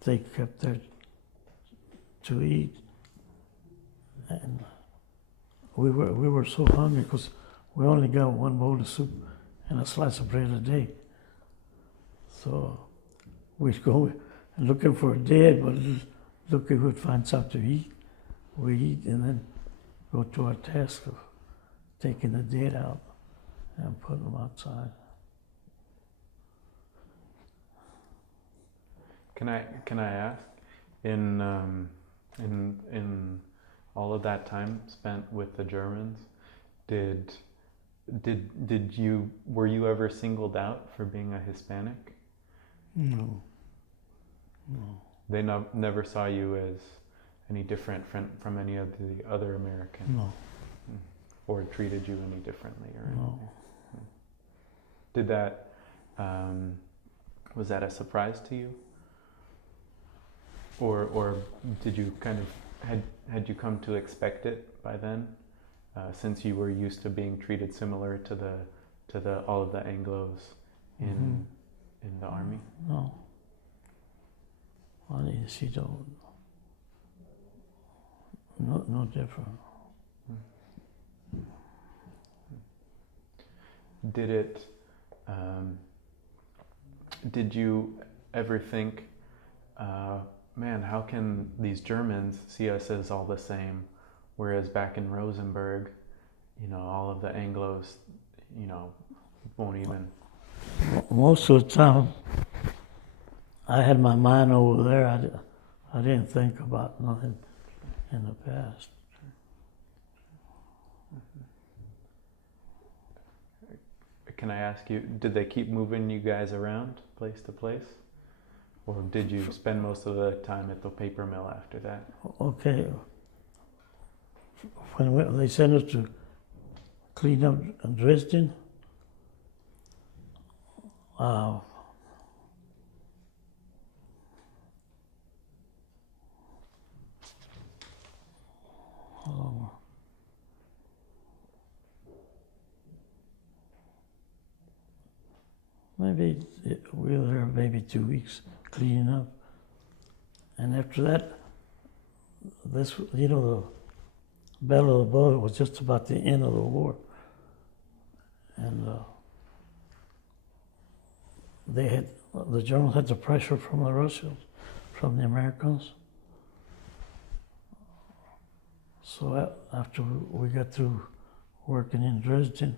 they kept there to eat. And we were so hungry because we only got one bowl of soup and a slice of bread a day. So we'd go looking for a dead, but look if we'd find something to eat. We eat and then go to our task of taking the dead out and put them outside. Can I ask, in all of that time spent with the Germans, were you ever singled out for being a Hispanic? No. They never saw you as any different from any of the other Americans? No. Or treated you any differently? Or No. Did that, was that a surprise to you? Or did you kind of, had you come to expect it by then? Since you were used to being treated similar to all of the Anglos in the army? No. I didn't see no different. Did you ever think, man, how can these Germans see us as all the same, whereas back in Rosenberg, all of the Anglos, won't even... Most of the time, I had my mind over there. I didn't think about nothing in the past. Can I ask you, did they keep moving you guys around place to place? Or did you spend most of the time at the paper mill after that? Okay. When they sent us to clean up Dresden, we were there maybe 2 weeks cleaning up. And after that, the Battle of the Bulge was just about the end of the war. And the Germans had the pressure from the Russians, from the Americans. So after we got through working in Dresden,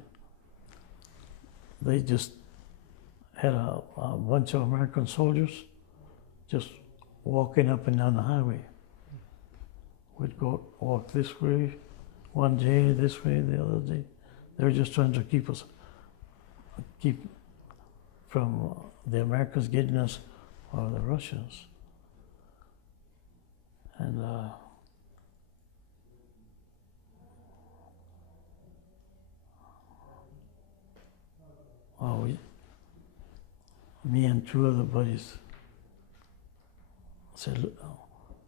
they just had a bunch of American soldiers just walking up and down the highway. We'd go walk this way one day, this way the other day. They were just trying to keep from the Americans getting us or the Russians. And me and two other buddies said, "Look,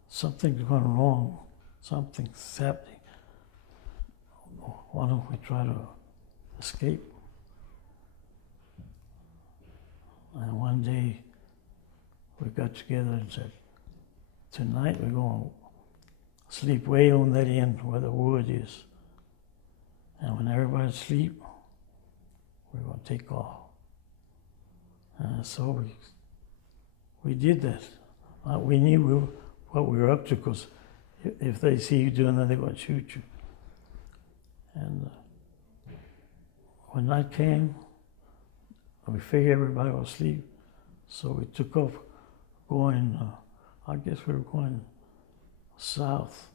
something's gone wrong, something's happening. Why don't we try to escape?" And one day we got together and said, "Tonight we're going to sleep way on that end where the wood is. And when everybody's asleep, we're going to take off." And so we did that. We knew what we were up to, because if they see you doing that, they're going to shoot you. And when night came, we figured everybody was asleep, so we took off going, I guess we were going south,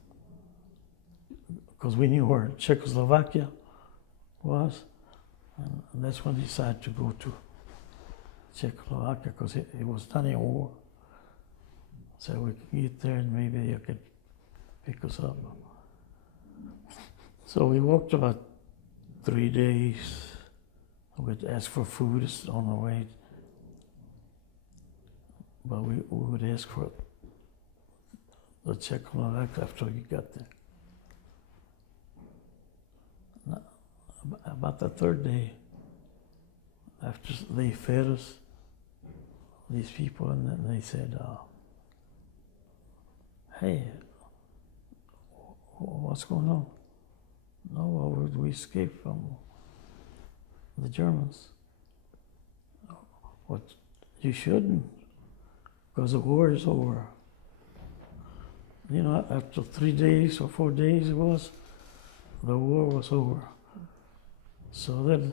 because we knew where Czechoslovakia was, and that's when we decided to go to Czechoslovakia, because it was not in war. So we could get there and maybe they could pick us up. So we walked about 3 days. We'd ask for food on the way, but we would ask for the Czechoslovakia after we got there. About the third day, after they fed us, these people, and then they said, "Hey, what's going on?" "No, well, we escaped from the Germans." "Well, you shouldn't, because the war is over." After 3 days or 4 days the war was over. So then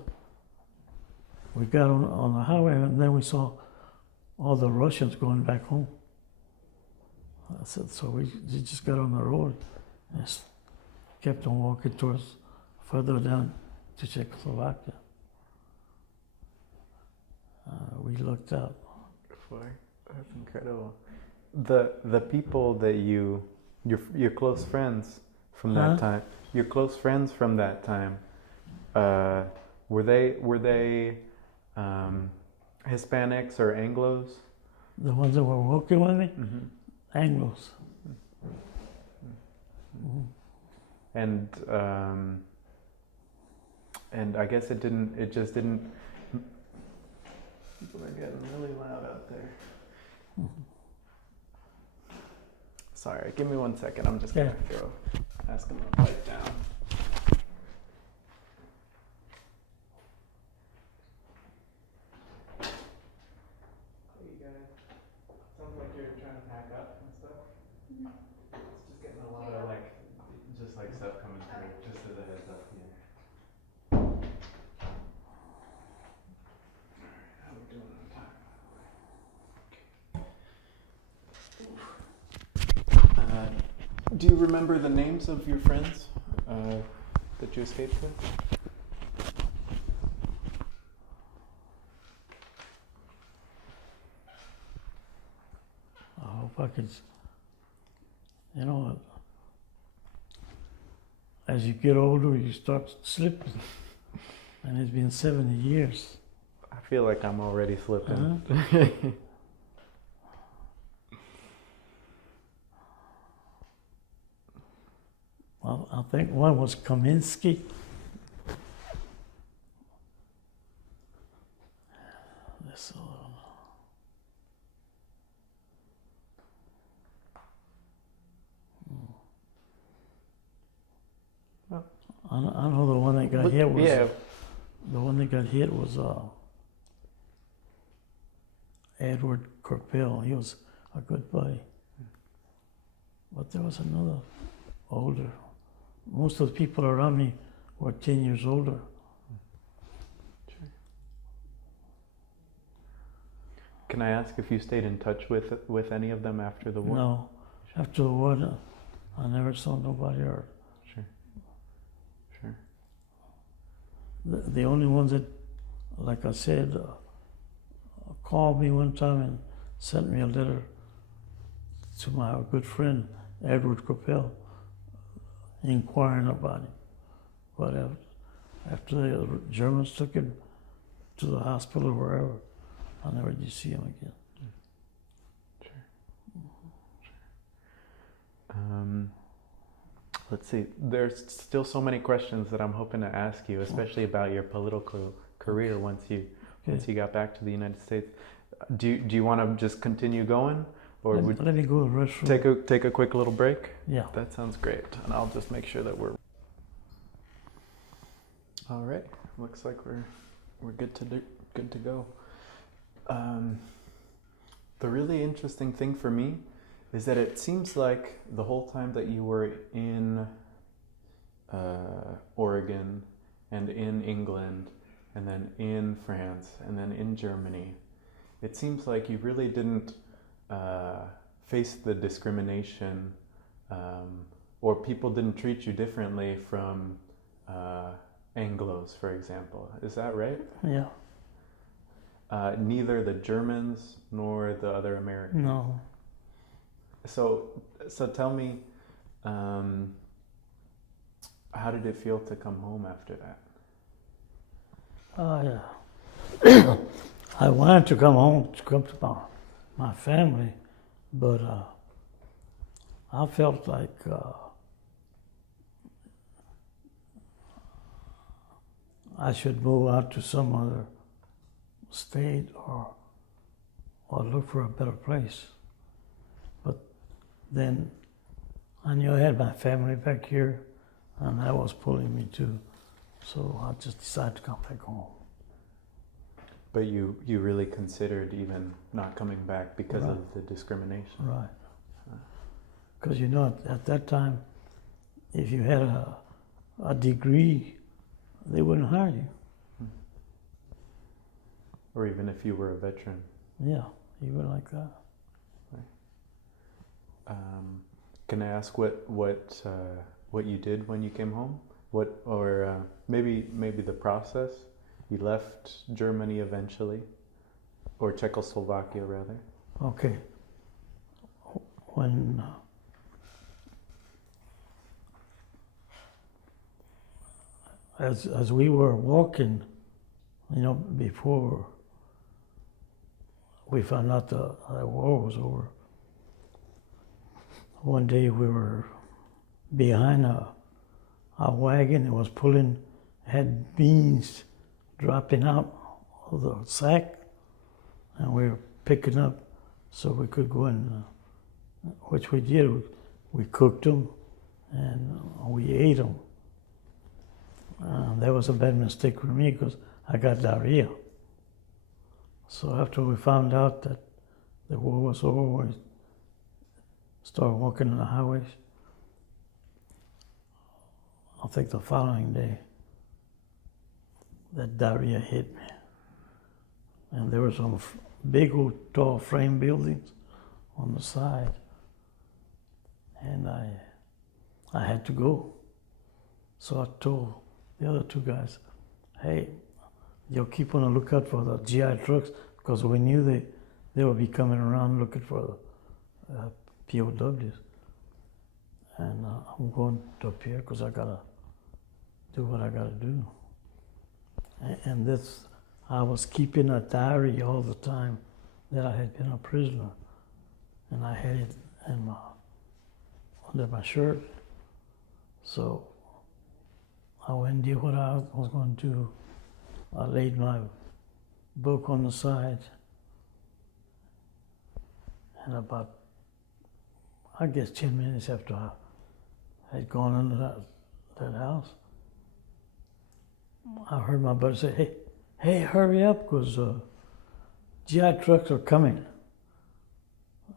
we got on the highway, and then we saw all the Russians going back home. I said, so we just got on the road and kept on walking towards further down to Czechoslovakia. We looked out. That's incredible. The people that your close friends from that time, your close friends from that time, were they Hispanics or Anglos? The ones that were working with me, Mm-hmm. Anglos. Mm-hmm. And I guess it just didn't. People are getting really loud out there. Mm-hmm. Sorry, give me 1 second. I'm just gonna go ask them to pipe down. Hey you guys, sounds like you're trying to pack up and stuff. It's just getting a lot of stuff coming through. Just as a heads up. How are we doing on time? Do you remember the names of your friends that you escaped with? I hope I could, as you get older, you start slipping. And it's been 70 years. I feel like I'm already slipping. Well, I think one was Kaminsky. This I know the one that got hit was the one that got hit was Edward Corpel. He was a good buddy. But there was another older. Most of the people around me were 10 years older. Sure. Can I ask if you stayed in touch with any of them after the war? No, after the war, I never saw nobody. Or Sure. the only ones that, like I said, called me one time and sent me a letter to my good friend Edward Coppell, inquiring about him. But after the Germans took him to the hospital or wherever, I never did see him again. Sure. Let's see. There's still so many questions that I'm hoping to ask you, especially about your political career once you got back to the United States. Do you want to just continue going, or let me go to the restroom. Take a quick little break? Yeah. That sounds great, and I'll just make sure that we're all right. Looks like we're good to go. The really interesting thing for me is that it seems like the whole time that you were in Oregon and in England and then in France and then in Germany, it seems like you really didn't face the discrimination or people didn't treat you differently from Anglos, for example. Is that right? Yeah. Neither the Germans nor the other Americans? No. So tell me, how did it feel to come home after that? I wanted to come home, to come to my family, but I felt like I should move out to some other state or look for a better place. But then I knew I had my family back here, and that was pulling me too. So I just decided to come back home. But you really considered even not coming back because of the discrimination? Right. Because at that time, if you had a degree, they wouldn't hire you. Or even if you were a veteran. Yeah, even like that. Can I ask what you did when you came home? Maybe the process. You left Germany eventually, or Czechoslovakia rather. Okay. When as we were walking, before we found out the war was over, one day we were behind a wagon. It was had beans dropping out of the sack, and we were picking up so we could go in, which we did. We cooked them and we ate them. That was a bad mistake for me because I got diarrhea. So after we found out that the war was over, we started walking on the highways. I think the following day, that diarrhea hit me. And there were some big old tall frame buildings on the side. And I had to go. So I told the other two guys, hey, you'll keep on the lookout for the GI trucks, because we knew they would be coming around looking for the POWs. And I'm going up here because I gotta do what I gotta do. And I was keeping a diary all the time that I had been a prisoner, and I had it under my shirt. So I went and did what I was going to do. I laid my book on the side, and about, I guess, 10 minutes after I had gone into that house, I heard my buddy say, hey, hurry up, because GI trucks are coming.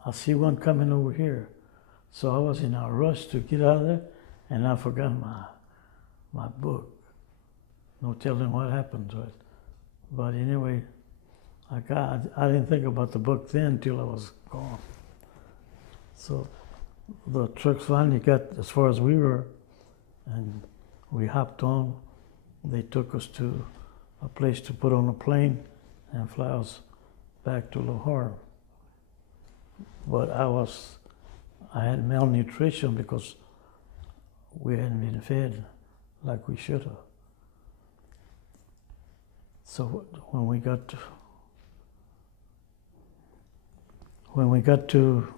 I see one coming over here. So I was in a rush to get out of there, and I forgot my book. No telling what happened to it. But anyway, I didn't think about the book then until I was gone. So the trucks finally got as far as we were, and we hopped on. They took us to a place to put on a plane and fly us back to Lahore. But I had malnutrition because we hadn't been fed like we should have. So when we got to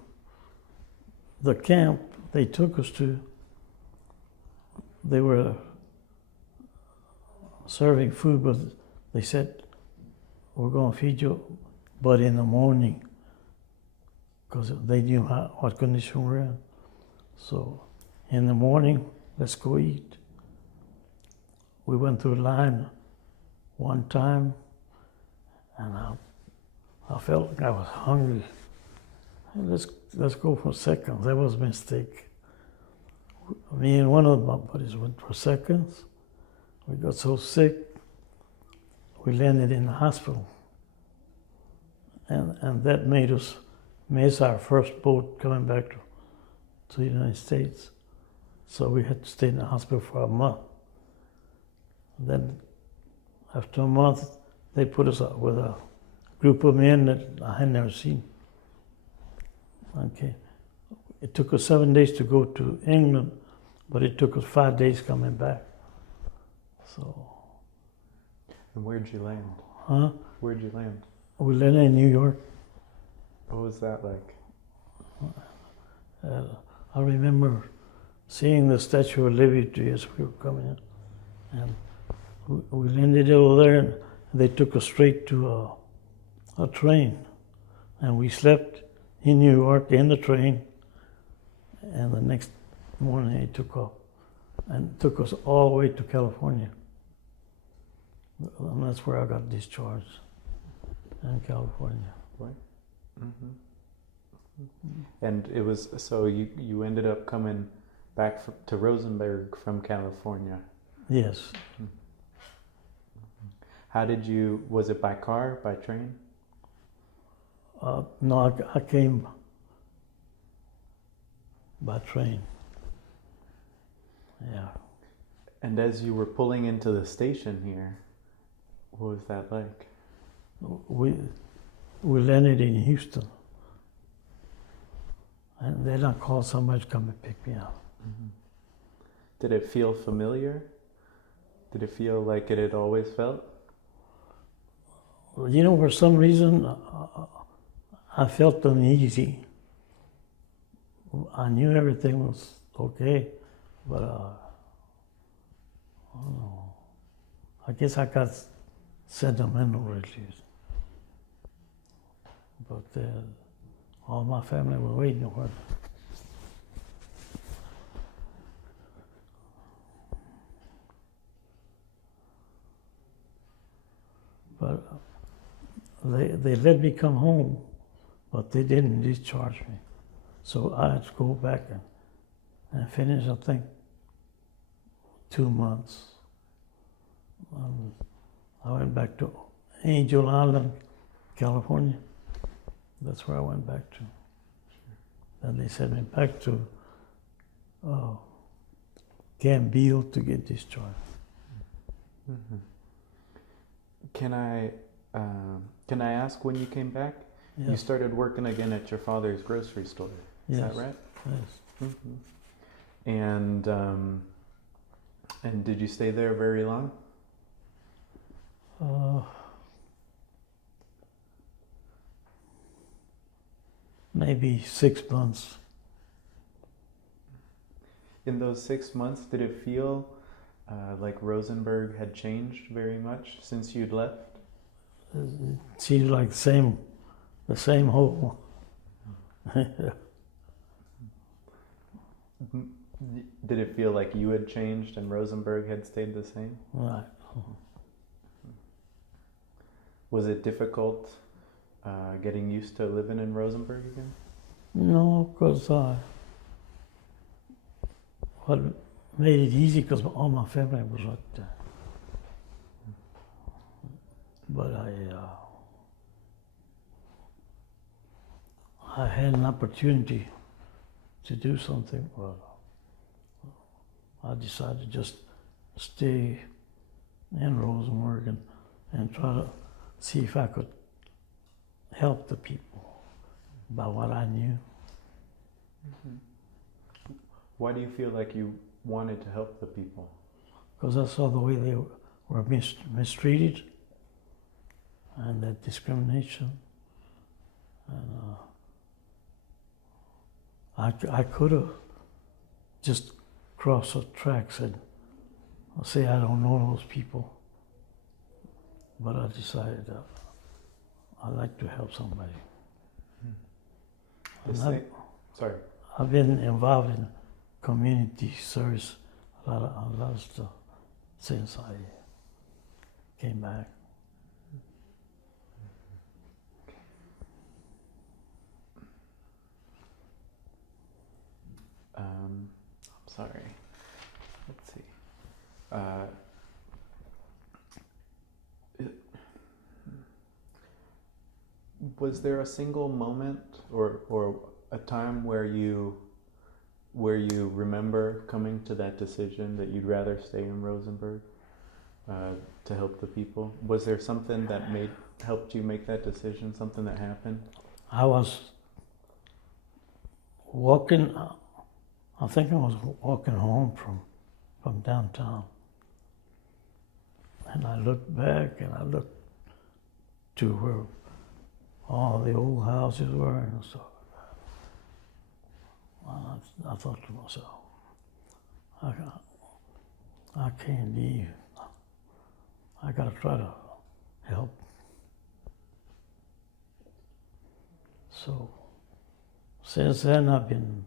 the camp they took us to, they were serving food, but they said, we're going to feed you, but in the morning, because they knew what condition we're in. So in the morning, let's go eat. We went through line one time, and I felt like I was hungry. Let's go for seconds. That was a mistake. Me and one of my buddies went for seconds. We got so sick, we landed in the hospital. And that made our first boat coming back to the United States. So we had to stay in the hospital for a month. And then after a month, they put us up with a group of men that I had never seen. Okay. It took us 7 days to go to England, but it took us 5 days coming back. So. And where'd you land? Huh? Where'd you land? We landed in New York. What was that like? I remember seeing the Statue of Liberty as we were coming in. And we landed over there, and they took us straight to a train. And we slept in New York in the train. And the next morning they took off and took us all the way to California. And that's where I got discharged, in California. Right. Mm-hmm. And it was, so you ended up coming back to Rosenberg from California. Yes. How did you, was it by car, by train? No, I came by train. Yeah. And as you were pulling into the station here, what was that like? We landed in Houston, and then I called somebody to come and pick me up. Mm-hmm. Did it feel familiar? Did it feel like it had always felt? You know, for some reason, I felt uneasy. I knew everything was okay, but I don't know. I guess I got sentimental issues. But all my family were waiting for me. But they let me come home, but they didn't discharge me. So I had to go back and finish, I think, 2 months. I went back to Angel Island, California. That's where I went back to. Then they sent me back to Camp Beale to get discharged. Mm-hmm. Can I ask when you came back? Yes. You started working again at your father's grocery store. Is Yes. that right? Yes. Mm-hmm. And did you stay there very long? Maybe 6 months. In those 6 months, did it feel like Rosenberg had changed very much since you'd left? It seems like the same hole. Did it feel like you had changed and Rosenberg had stayed the same? Right. Was it difficult getting used to living in Rosenberg again? No, because what made it easy because all my family was right there. But I had an opportunity to do something. Well, I decided to just stay in Rosenberg and try to see if I could help the people by what I knew. Mm-hmm. Why do you feel like you wanted to help the people? Because I saw the way they were mistreated and that discrimination. And I could have just crossed the tracks and say I don't know those people, but I decided I'd like to help somebody. Sorry. I've been involved in community service a lot of stuff since I came back. I'm sorry. Let's see. Was there a single moment or a time where you remember coming to that decision that you'd rather stay in Rosenberg to help the people? Was there something that helped you make that decision? Something that happened? I was walking. I think I was walking home from downtown, and I looked back and I looked to where all the old houses were and stuff. I thought to myself, I can't leave. I gotta try to help. So since then I've been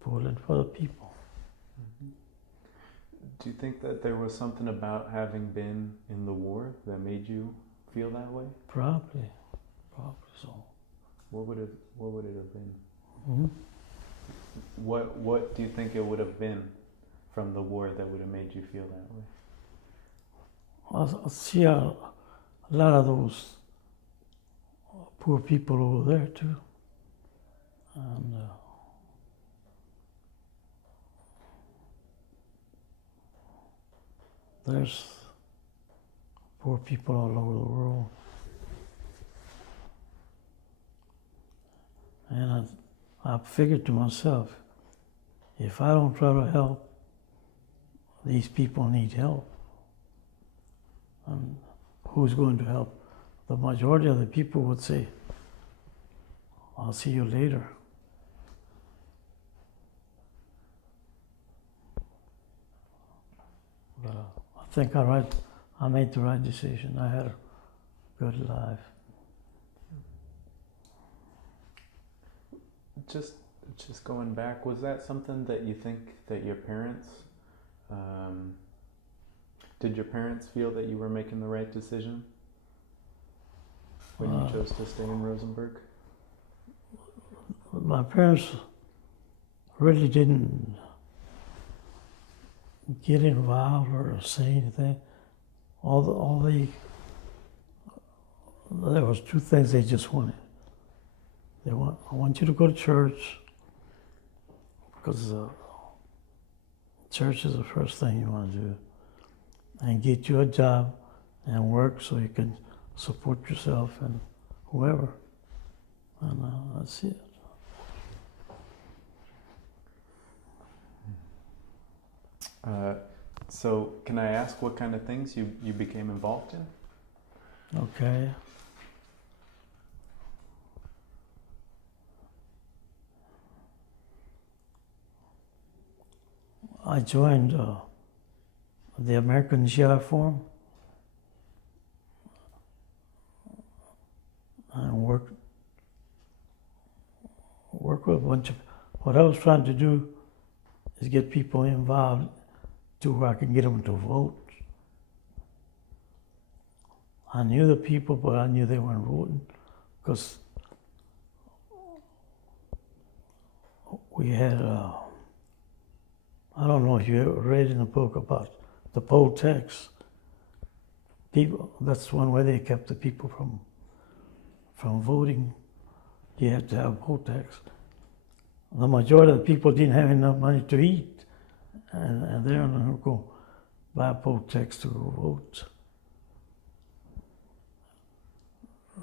pulling for the people. Mm-hmm. Do you think that there was something about having been in the war that made you feel that way? Probably so. What would it have been? Mm-hmm. What do you think it would have been from the war that would have made you feel that way? I see a lot of those poor people over there too. And there's poor people all over the world. And I figured to myself, if I don't try to help, these people need help. And who's going to help? The majority of the people would say, I'll see you later. But I think I made the right decision. I had a good life. Just going back, was that something that you think that your parents, did your parents feel that you were making the right decision when you chose to stay in Rosenberg? My parents really didn't get involved or say anything. There was two things they just wanted. I want you to go to church, because church is the first thing you want to do, and get you a job and work so you can support yourself and whoever. And that's it. So can I ask what kind of things you became involved in? Okay. I joined the American GI Forum and worked with a bunch of, what I was trying to do is get people involved to where I could get them to vote. I knew the people, but I knew they weren't voting, because we had, I don't know if you ever read in a book about the poll tax. People, that's one way they kept the people from voting. You had to have poll tax. The majority of the people didn't have enough money to eat, and they're not going to go buy a poll tax to go vote.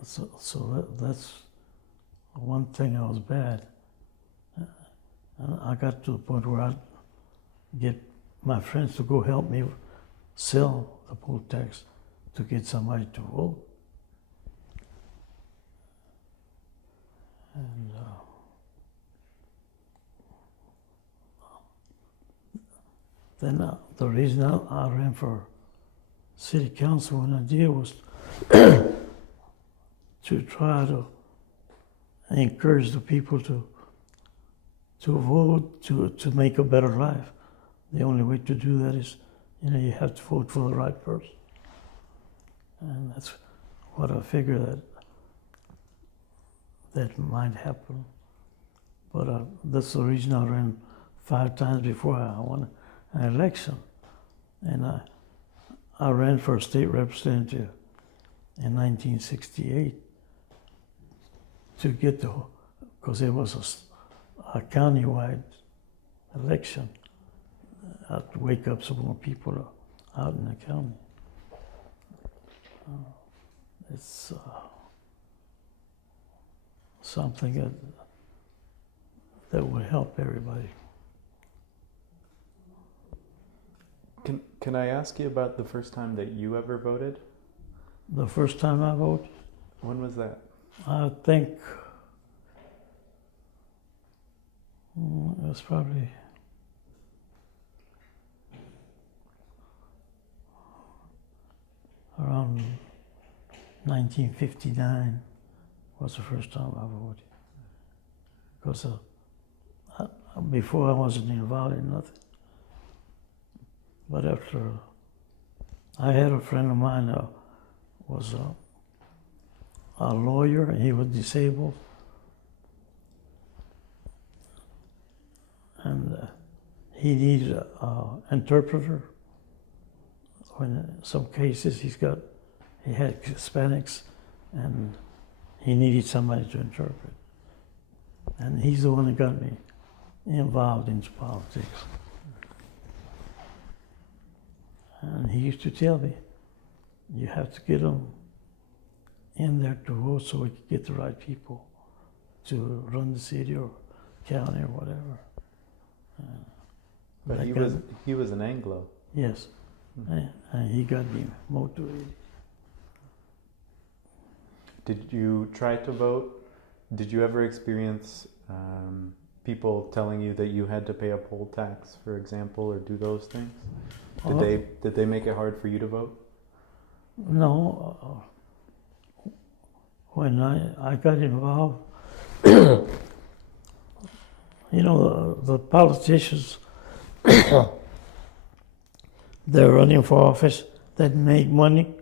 So that's one thing that was bad. And I got to the point where I get my friends to go help me sell the poll tax to get somebody to vote. And then the reason I ran for city council when I did was to try to encourage the people to vote, to make a better life. The only way to do that is, you have to vote for the right person. And that's what I figure that might happen. But that's the reason I ran 5 times before I won an election. And I ran for a state representative in 1968 to get because it was a county-wide election. I'd wake up some more people out in the county. It's something that would help everybody. Can I ask you about the first time that you ever voted? The first time I voted? When was that? I think it was probably around 1959 was the first time I voted. Because before I wasn't involved in nothing. But after, I had a friend of mine that was a lawyer, and he was disabled. And he needed an interpreter when in some cases he had Hispanics, and he needed somebody to interpret. And he's the one that got me involved in politics. And he used to tell me, you have to get them in there to vote so we can get the right people to run the city or county or whatever. But he was an Anglo. Yes, and he got me motivated. Did you try to vote? Did you ever experience people telling you that you had to pay a poll tax, for example, or do those things? Did they make it hard for you to vote? No. When I got involved, the politicians, they're running for office that make money.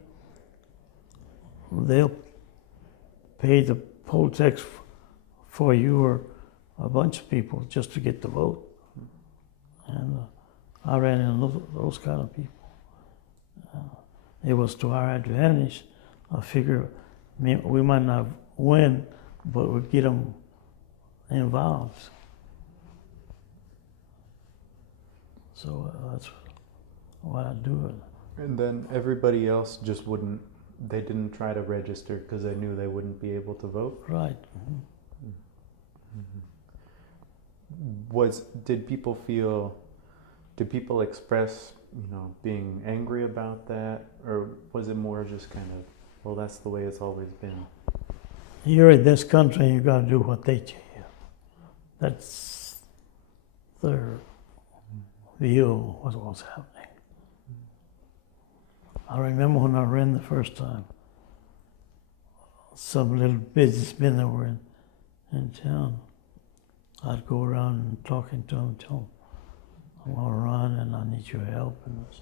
They'll pay the poll tax for you or a bunch of people just to get the vote. And I ran into those kind of people. It was to our advantage. I figure we might not win, but we'll get them involved. So that's what I do. And then everybody else just they didn't try to register because they knew they wouldn't be able to vote? Right. Did people express, being angry about that? Or was it more just kind of, well, that's the way it's always been? You're in this country, you got to do what they tell you. That's their view of what was happening. I remember when I ran the first time, some little businessmen that were in town, I'd go around and talking to them, tell them, I want to run and I need your help and this.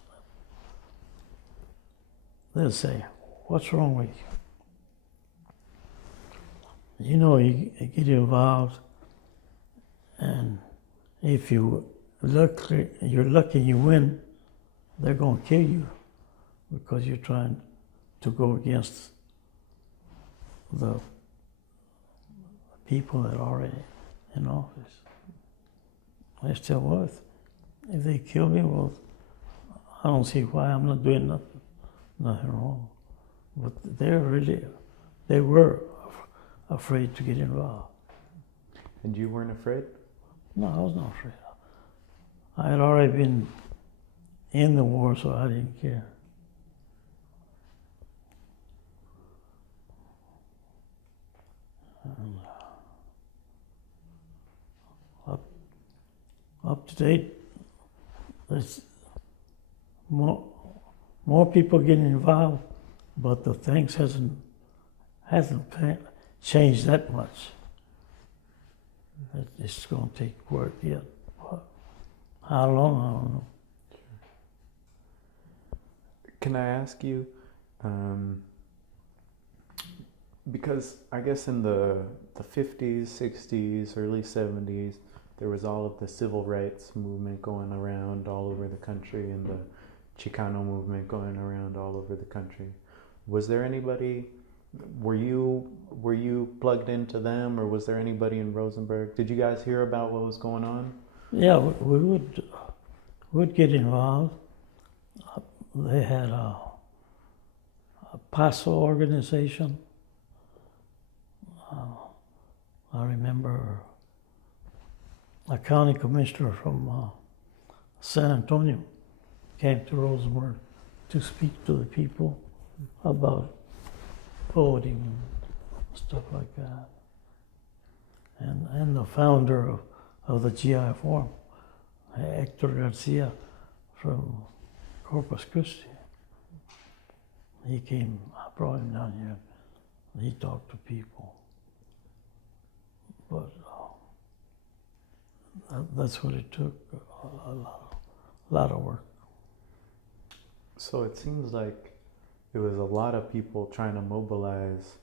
They'll say, what's wrong with you? You get involved, and if you're lucky you win, they're going to kill you because you're trying to go against the people that are already in office. I still was. If they kill me, well, I don't see why. I'm not doing nothing wrong. But they were afraid to get involved. And you weren't afraid? No, I was not afraid. I had already been in the war, so I didn't care. Up to date, there's more people getting involved, but the things hasn't changed that much. It's going to take work yet. How long, I don't know. Can I ask you, because I guess in the 50s, 60s, early 70s, there was all of the civil rights movement going around all over the country and the Chicano movement going around all over the country. Was there anybody, were you plugged into them, or was there anybody in Rosenberg? Did you guys hear about what was going on? Yeah, we would get involved. They had a PASO organization. I remember a county commissioner from San Antonio came to Rosenberg to speak to the people about voting and stuff like that. And the founder of the GI Forum, Hector Garcia from Corpus Christi. He came, I brought him down here, and he talked to people. But that's what it took, a lot of work. So it seems like it was a lot of people trying to mobilize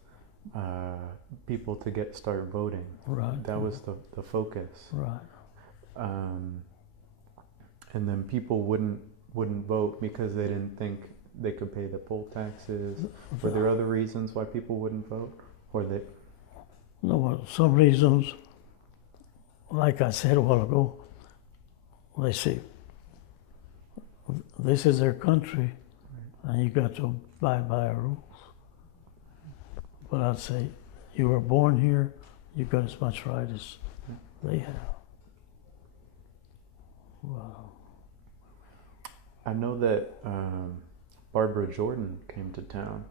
people to start voting. Right. That was the focus. Right. And then people wouldn't wouldn't vote because they didn't think they could pay the poll taxes? Were there other reasons why people wouldn't vote? Or they... No, well, some reasons, like I said a while ago, they say, this is their country, and you got to abide by our rules. But I'd say, you were born here, you got as much right as they have. Wow. I know that Barbara Jordan came to town.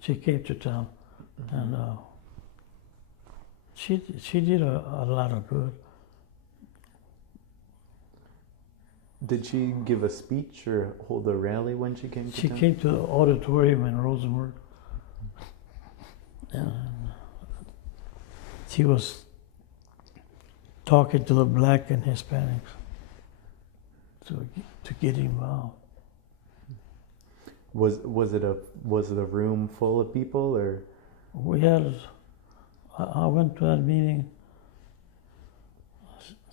She came to town, and she did a lot of good. Did she give a speech or hold a rally when she came to She town? came to the auditorium in Rosenberg, and she was talking to the black and Hispanics to get involved. Was it a room full of people, or? We had, I went to that meeting,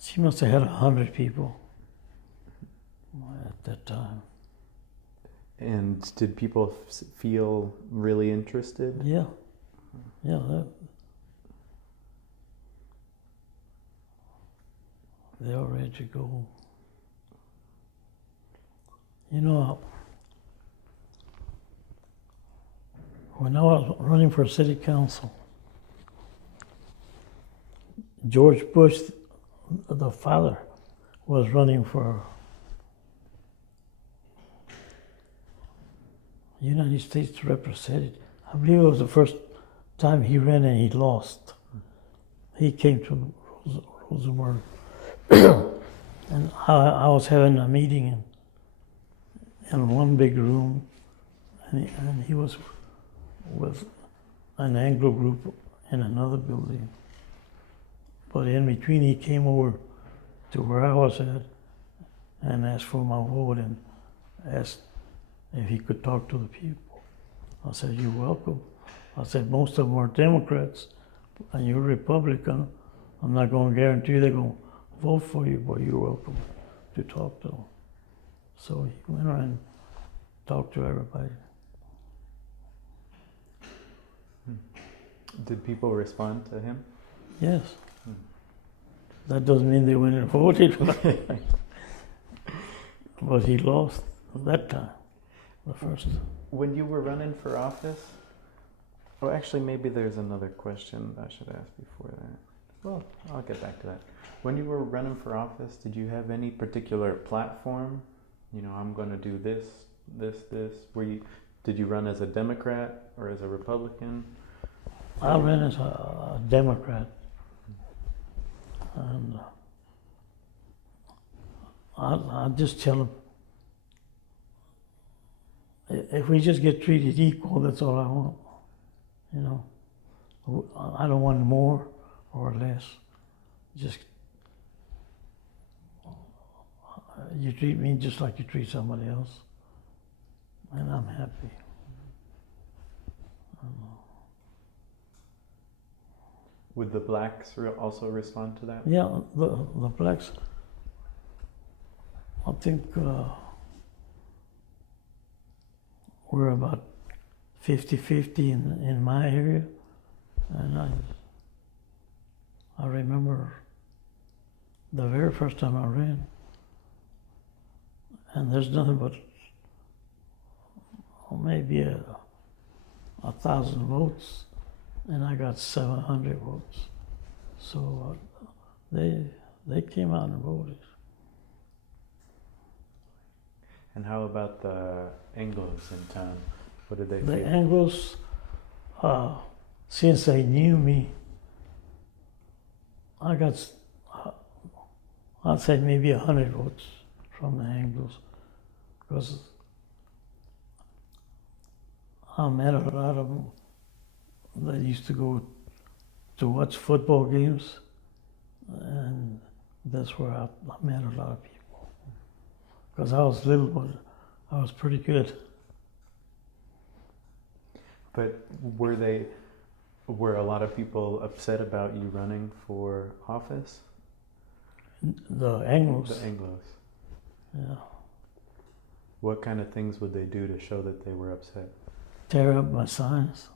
she must have had 100 people at that time. And did people feel really interested? Yeah, they were ready to go. You know, when I was running for city council, George Bush, the father, was running for United States representative. I believe it was the first time he ran and he lost. He came to Rosenberg, and I was having a meeting in one big room, and he was with an Anglo group in another building. But in between, he came over to where I was at and asked for my vote and asked if he could talk to the people. I said, "You're welcome." I said, "Most of them are Democrats and you're Republican. I'm not going to guarantee they're going to vote for you, but you're welcome to talk to them." So he went around and talked to everybody. Did people respond to him? Yes. That doesn't mean they went and voted. But he lost that time, the first time. When you were running for office, well, actually, maybe there's another question I should ask before that. Well, I'll get back to that. When you were running for office, did you have any particular platform? You know, I'm going to do this. Did you run as a Democrat or as a Republican? I ran as a Democrat. And I just tell them, if we just get treated equal, that's all I want. You know, I don't want more or less. Just you treat me just like you treat somebody else, and I'm happy. Would the blacks also respond to that? Yeah, the blacks, I think we're about 50-50 in my area. And I remember the very first time I ran, and there's nothing but maybe 1,000 votes, and I got 700 votes. So they came out and voted. And how about the Anglos in town? What did they The feel? Anglos, since they knew me, I got, I'd say maybe 100 votes from the Anglos, because I met a lot of them that used to go to watch football games, and that's where I met a lot of people. Because I was little, but I was pretty good. But were a lot of people upset about you running for office? The Anglos. The Anglos. Yeah. What kind of things would they do to show that they were upset? Tear up my signs.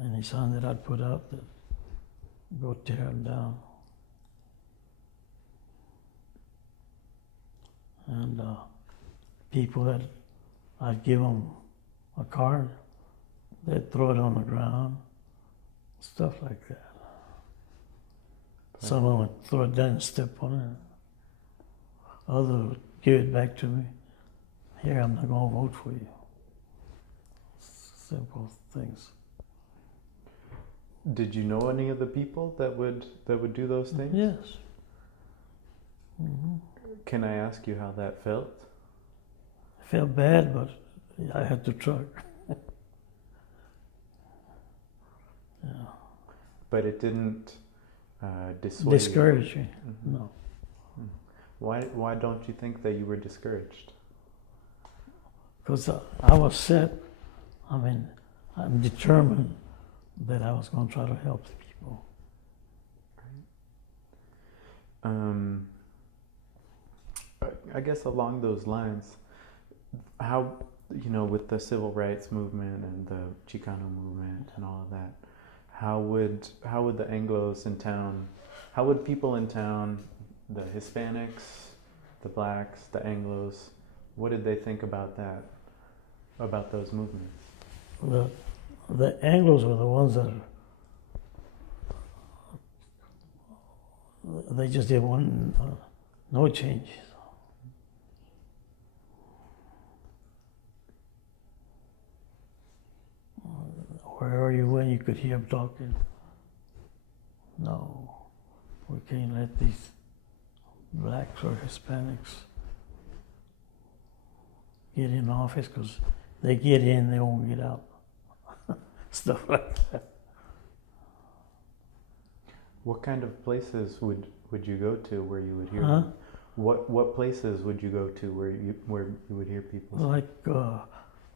Any sign that I'd put up, that go tear them down. And people that I'd give them a card, they'd throw it on the ground, stuff like that. Some of them would throw it down and step on it. Others would give it back to me. Here, I'm not going to vote for you. Simple things. Did you know any of the people that would do those things? Yes. Mm-hmm. Can I ask you how that felt? I felt bad, but I had to truck. Yeah. But it didn't dissuade you? Discourage me. Mm-hmm. No. Why don't you think that you were discouraged? Because I was set. I mean, I'm determined that I was going to try to help the people. I guess along those lines, how, with the civil rights movement and the Chicano movement and all of that, how would the Anglos in town, how would people in town, the Hispanics, the Blacks, the Anglos, what did they think about that, about those movements? The Anglos were the ones that they just didn't want no change. Wherever you went, you could hear them talking. No, we can't let these Blacks or Hispanics get in office, because they get in, they won't get out. Stuff like that. What kind of places would you go to where you would hear Huh? them? What places would you go to where you would hear people? Like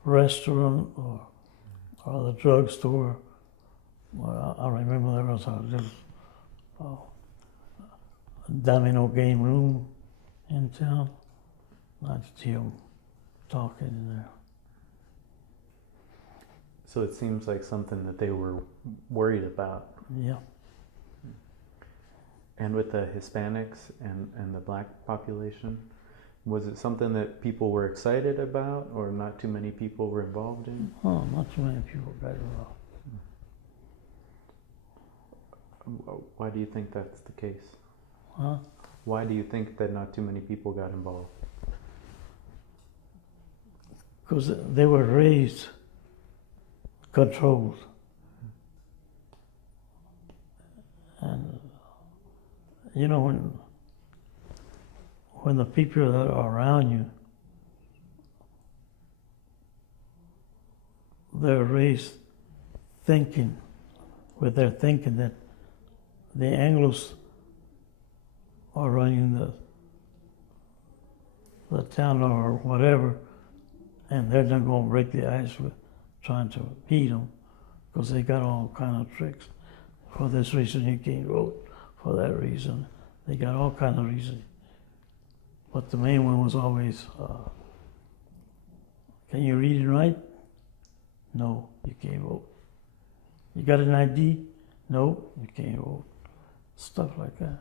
restaurant or the drugstore. Well, I remember there was a domino game room in town. I'd hear them talking in there. So it seems like something that they were worried about. Yeah. And with the Hispanics and the Black population, was it something that people were excited about, or not too many people were involved in? Oh, not too many people got involved. Why do you think that's the case? Huh? Why do you think that not too many people got involved? Because they were raised controlled. And when the people that are around you, they're raised thinking, with their thinking that the Anglos are running the town or whatever, and they're not going to break the ice with trying to beat them, because they got all kind of tricks. For this reason you can't vote, for that reason. They got all kind of reasons. But the main one was always, can you read and write? No, you can't vote. You got an ID? No, you can't vote. Stuff like that.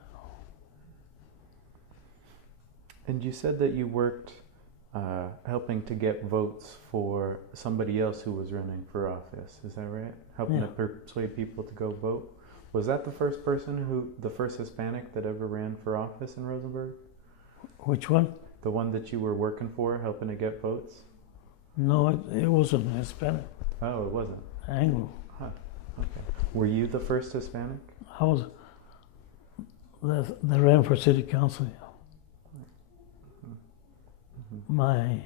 And you said that you worked helping to get votes for somebody else who was running for office. Is that right? Helping Yeah. to persuade people to go vote. Was that the first person the first Hispanic that ever ran for office in Rosenberg? Which one? The one that you were working for, helping to get votes? No, it wasn't Hispanic. Oh, it wasn't. Anglo. Huh. Okay. Were you the first Hispanic? I was. They ran for city council. Mm-hmm. My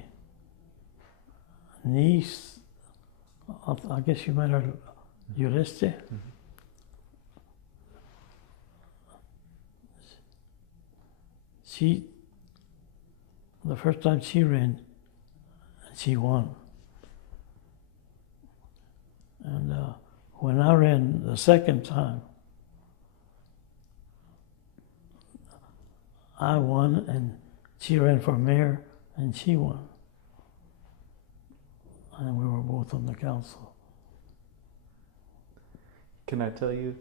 niece, I guess you met her, Uresti. Mm-hmm. The first time she ran, she won. And when I ran the second time, I won, and She ran for mayor and she won. And we were both on the council. Can I tell you?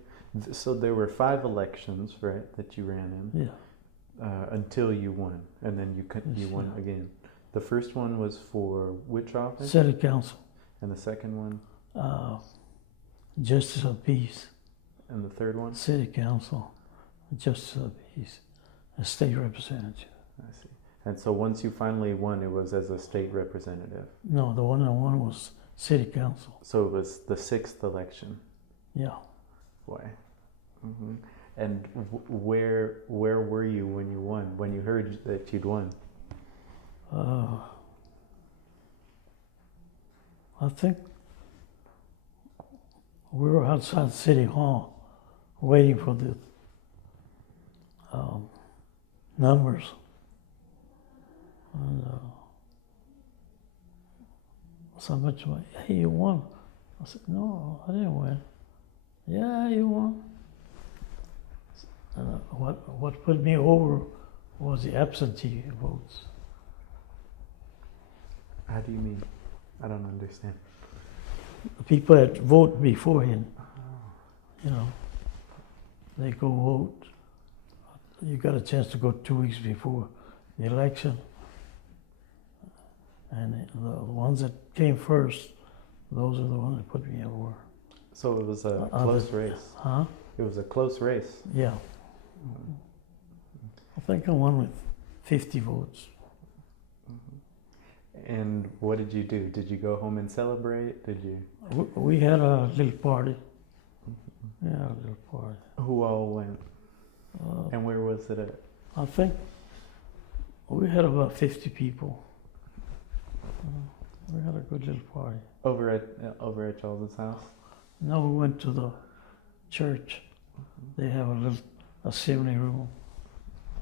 So there were 5 elections, right, that you ran in. Yeah. Until you won, and then you won again. The first one was for which office? City Council. And the second one? Justice of Peace. And the third one? City Council. Justice of Peace. A state representative. I see. And so once you finally won, it was as a state representative? No, the one I won was City Council. So it was the 6th election? Yeah. Why? Mm-hmm. And where were you when you won? When you heard that you'd won? I think we were outside City Hall waiting for the numbers. And somebody told me, "Hey, you won." I said, "No, I didn't win." "Yeah, you won." What put me over was the absentee votes. How do you mean? I don't understand. The people that vote beforehand, you know, they go vote. You got a chance to go 2 weeks before the election. And the ones that came first, those are the ones that put me over. So it was a close race? Huh? It was a close race? Yeah. I think I won with 50 votes. And what did you do? Did you go home and celebrate? Did you? We had a little party. Yeah, a little party. Who all went? And where was it at? I think we had about 50 people. We had a good little party. Over at Charles's house? No, we went to the church. They have a assembly room.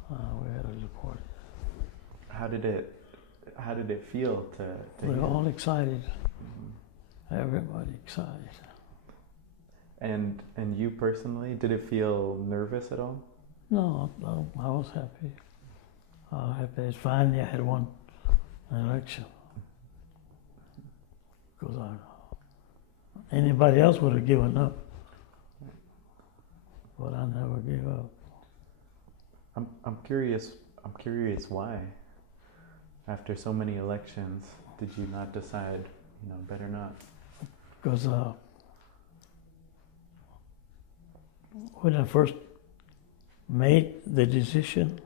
We had a little party. How did it feel to We're hear? all excited. Everybody excited. And you personally, did it feel nervous at all? No, I was happy. Finally I had won an election. Because anybody else would have given up. But I never gave up. I'm curious why, after so many elections, did you not decide, better not? Because when I first made the decision,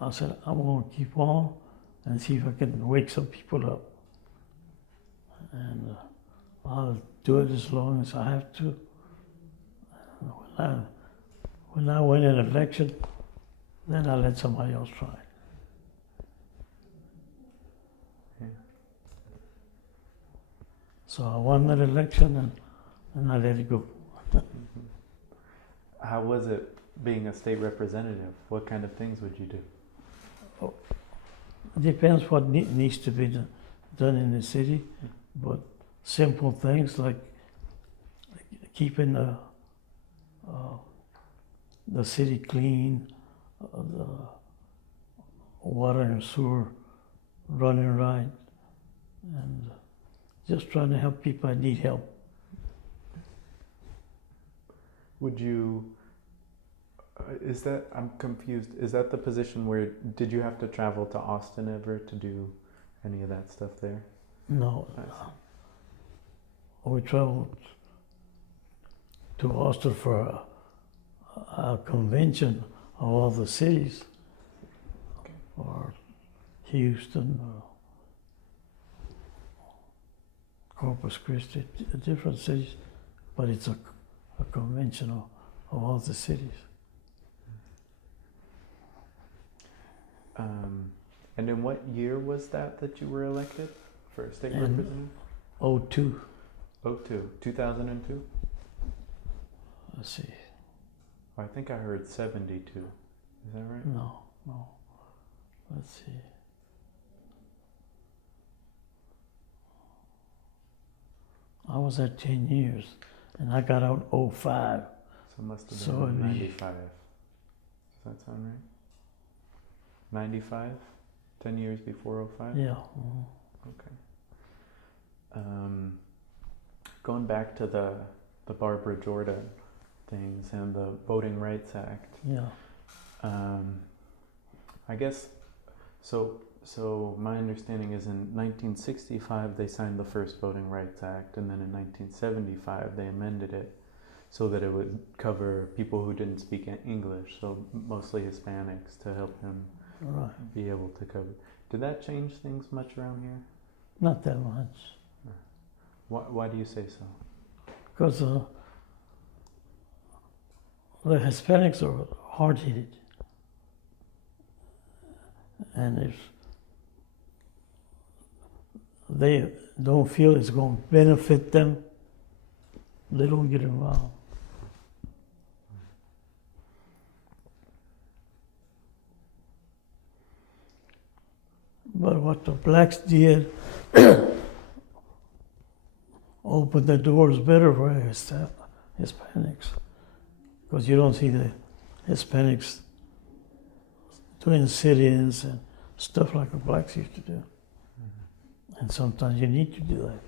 I said, I'm going to keep on and see if I can wake some people up. And I'll do it as long as I have to. When I win an election, then I let somebody else try. Yeah. So I won that election and I let it go. How was it being a state representative? What kind of things would you do? It depends what needs to be done in the city, but simple things like keeping the city clean, the water and sewer running right, and just trying to help people that need help. Would you, I'm confused, is that the position where, did you have to travel to Austin ever to do any of that stuff there? No. We traveled to Austin for a convention of all the cities, or Houston, or Corpus Christi, different cities, but it's a convention of all the cities. And in what year was that you were elected for state representative? 2002. 2002? Let's see. Oh, I think I heard 72. Is that right? No. Let's see. I was at 10 years, and I got out 05. So it must have So been it'd be- 95. Does that sound right? 95? 10 years before '05? Yeah. Okay. Going back to the Barbara Jordan things and the Voting Rights Act. Yeah. I guess so. So my understanding is in 1965 they signed the first Voting Rights Act, and then in 1975 they amended it so that it would cover people who didn't speak English, so mostly Hispanics, to help them Right. be able to cover. Did that change things much around here? Not that much. Why do you say so? Because the Hispanics are hard-headed. And if they don't feel it's going to benefit them, they don't get involved. But what the blacks did opened the doors better for Hispanics, because you don't see the Hispanics doing sit-ins and stuff like the blacks used to do. And sometimes you need to do that.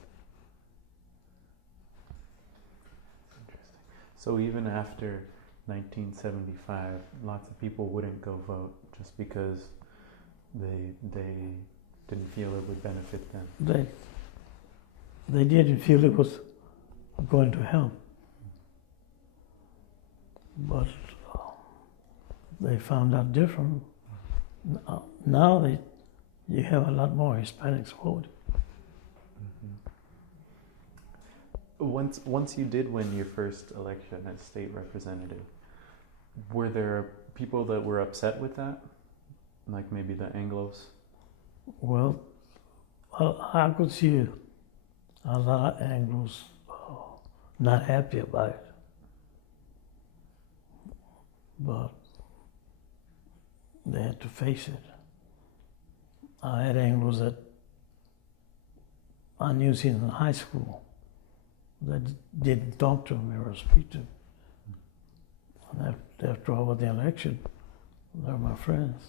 Interesting. So even after 1975, lots of people wouldn't go vote just because they didn't feel it would benefit them. They didn't feel it was going to help. But they found out different. Now you have a lot more Hispanics voting. Once you did win your first election as state representative, were there people that were upset with that? Like maybe the Anglos? Well, I could see a lot of Anglos not happy about it. But they had to face it. I had Anglos that I knew since in high school that didn't talk to me or speak to me. And after I won the election, they're my friends.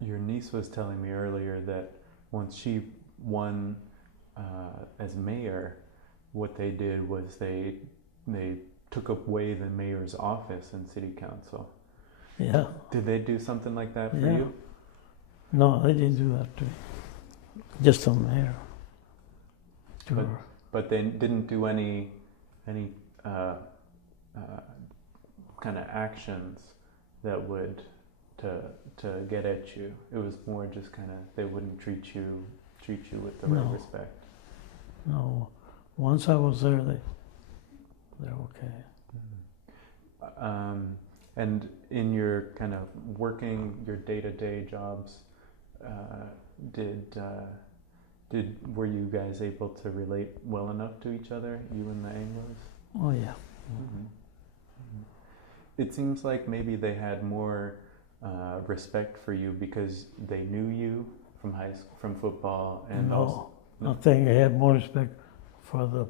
Your niece was telling me earlier that once she won as mayor, what they did was they took away the mayor's office in city council. Yeah. Did they do something like that for Yeah. you? No, they didn't do that to me. Just the mayor. To her. But they didn't do any kind of actions that would to get at you. It was more just kind of they wouldn't treat you with the right No. respect. No, once I was there, they're okay. And in your kind of working, your day-to-day jobs, were you guys able to relate well enough to each other, you and the Anglos? Oh yeah. Mm-hmm. It seems like maybe they had more respect for you because they knew you from high school, from football, and No, also. I think I had more respect for the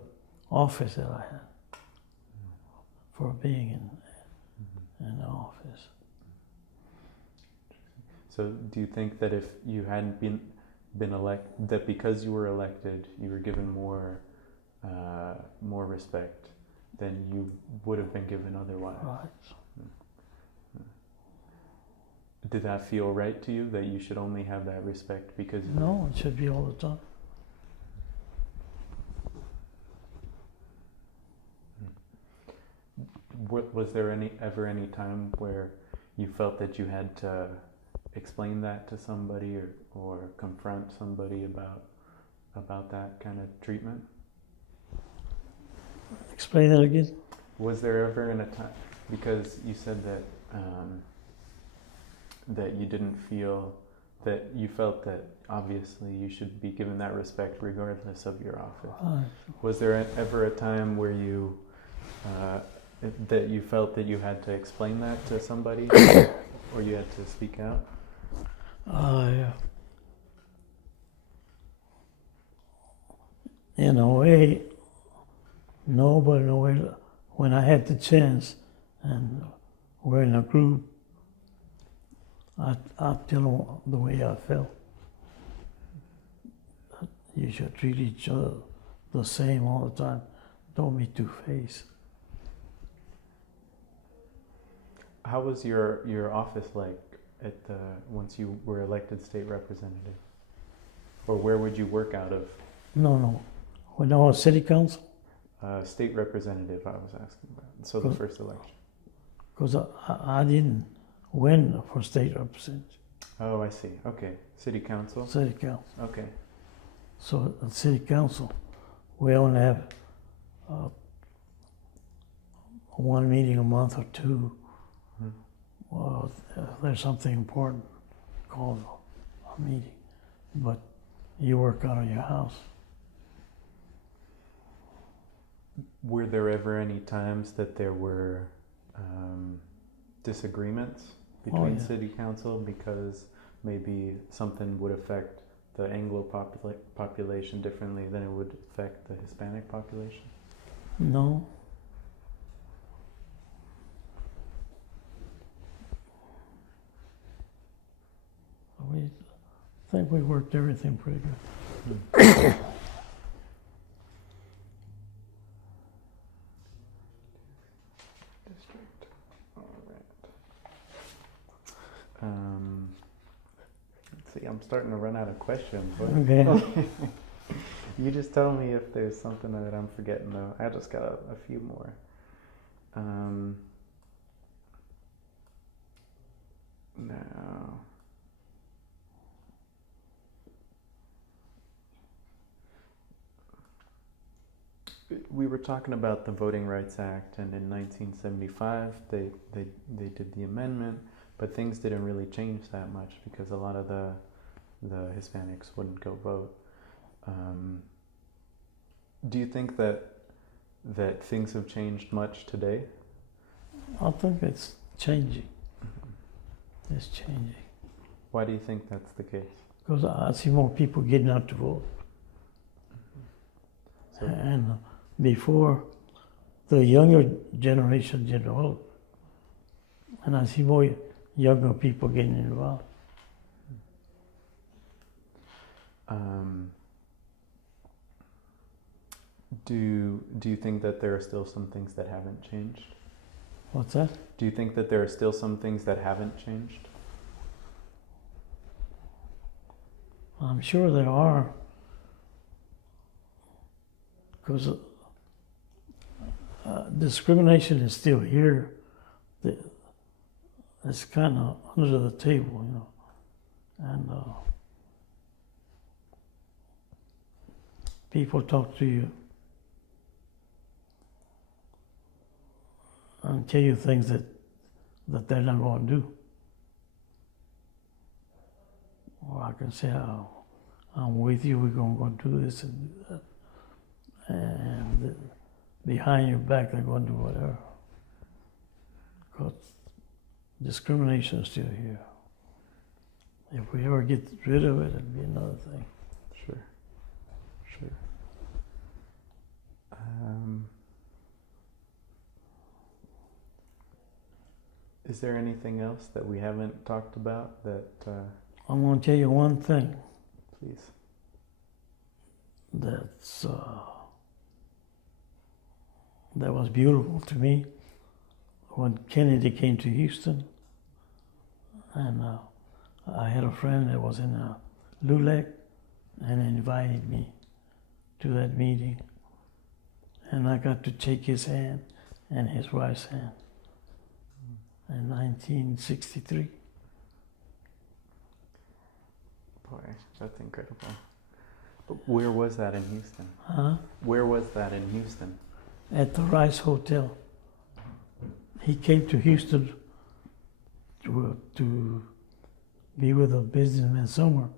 office that I had, for being in the office. So, do you think that if you hadn't been elected, that because you were elected, you were given more respect than you would have been given otherwise? Right. Did that feel right to you, that you should only have that respect because? No, it should be all the time. Was there ever any time where you felt that you had to explain that to somebody or confront somebody about that kind of treatment? Explain that again. Was there ever a time, because you said that that you didn't feel that you felt that obviously you should be given that respect regardless of your office. Right. Was there ever a time where you that you felt that you had to explain that to somebody or you had to speak out? In a way, No, but no, when I had the chance and we're in a group, I tell them the way I felt. You should treat each other the same all the time. Don't be two-faced. How was your office like at the once you were elected state representative? Or where would you work out of? No. When I was city council, State representative, I was asking about. So the first election. because I didn't win for state representative, Oh, I see. Okay. City council. city council. Okay. So at city council, we only have one meeting a month or two. Mhm. Well, there's something important called a meeting, but you work out of your house. Were there ever any times that there were disagreements between yeah. city council because maybe something would affect the Anglo population differently than it would affect the Hispanic population? No. I think we worked everything pretty good. District. All right. Let's see. I'm starting to run out of questions. Okay. You just tell me if there's something that I'm forgetting, though. I just got a few more. Now, we were talking about the Voting Rights Act, and in 1975 they did the amendment, but things didn't really change that much because a lot of the Hispanics wouldn't go vote. Do you think that things have changed much today? I think it's changing. It's changing. Why do you think that's the case? Because I see more people getting out to vote. So, And before, the younger generation didn't vote. And I see more younger people getting involved. do you think that there are still some things that haven't changed? What's that? Do you think that there are still some things that haven't changed? I'm sure there are. Because discrimination is still here. It's kind of under the table, you know. And people talk to you and tell you things that they're not going to do. Or I can say, oh, I'm with you, we're going to do this and do that. And behind your back, they're going to do whatever. Because discrimination is still here. If we ever get rid of it, it'd be another thing. Sure. Is there anything else that we haven't talked about that? I'm going to tell you one thing Please. that was beautiful to me when Kennedy came to Houston, and I had a friend that was in LULAC and invited me to that meeting, and I got to shake his hand and his wife's hand in 1963. Boy, that's incredible. But where was that in Houston? Huh? Where was that in Houston? At the Rice Hotel. He came to Houston to be with a businessman somewhere,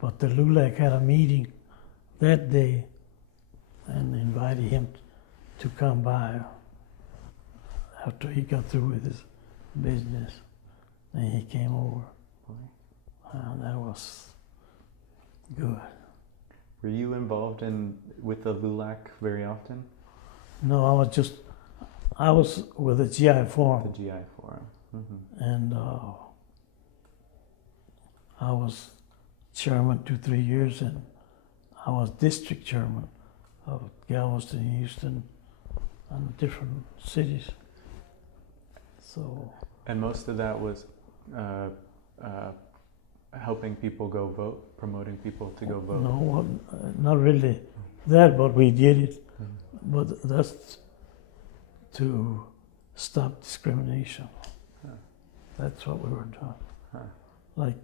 but the LULAC had a meeting that day and invited him to come by after he got through with his business. And he came over. That was good. Were you involved with the LULAC very often? No, I was with the GI The Forum, GI Forum. Mm-hmm. and I was chairman 3 years, and I was district chairman of Galveston, Houston, and different cities. So, And most of that was helping people go vote, promoting people to go vote. no, not really that, but we did it. Mhm. But that's to stop discrimination. Huh. That's what we were doing. Huh. Like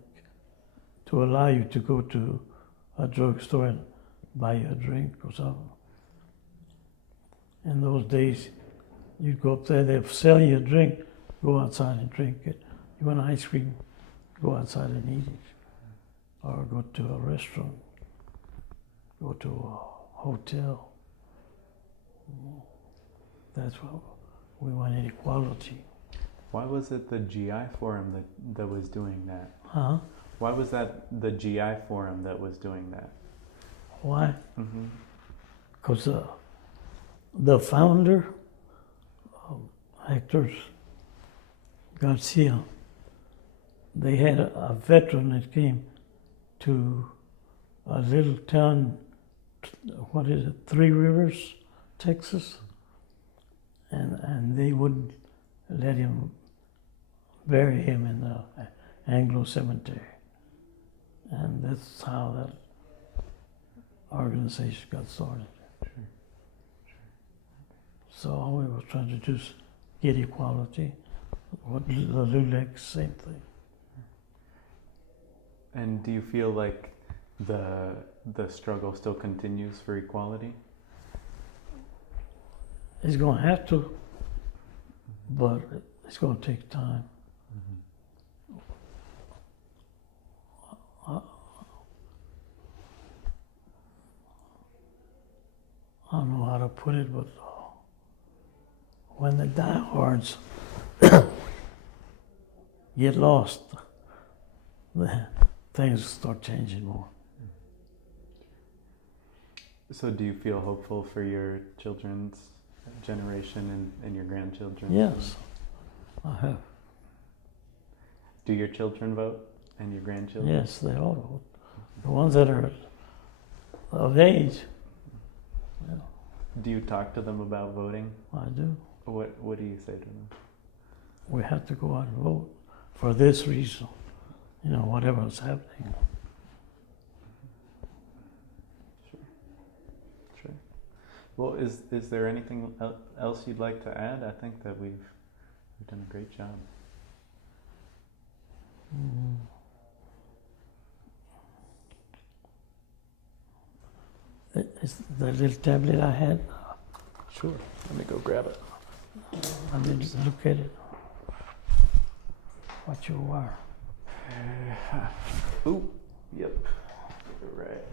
to allow you to go to a drugstore and buy you a drink or something. In those days, you'd go up there, they'd sell you a drink, go outside and drink it. You want ice cream, go outside and eat it. Or go to a restaurant, go to a hotel. That's what we wanted, equality. Why was it the GI Forum that was doing that? Huh? Why was that the GI Forum that was doing that? Why? Mm-hmm. Because the founder, Hector Garcia, they had a veteran that came to a little town, what is it, Three Rivers, Texas, and they wouldn't let him bury him in the Anglo cemetery. And that's how that organization got started. Sure. So all we were trying to do is get equality. What the LULAC, same thing. And do you feel like the struggle still continues for equality? It's going to have to, but it's going to take time. Mm-hmm. I don't know how to put it, but when the diehards get lost, things start changing more. So do you feel hopeful for your children's generation and your grandchildren? Yes, I have. Do your children vote and your grandchildren? Yes, they all vote. The ones that are of age, yeah, Do you talk to them about voting? I do. What do you say to them? We have to go out and vote for this reason, whatever is happening. Sure. Well, is there anything else you'd like to add? I think that we've done a great job. Mm. It's the little tablet I had. Sure. Let me go grab it. I didn't look at it. What you are. Ooh. Yep. You're right.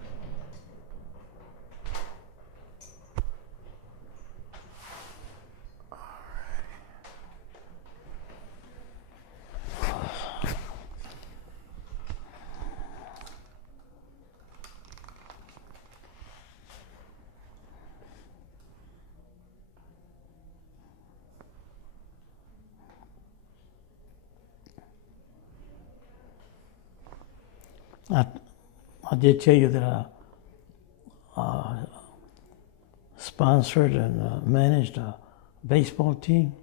I did tell you that I sponsored and managed a baseball team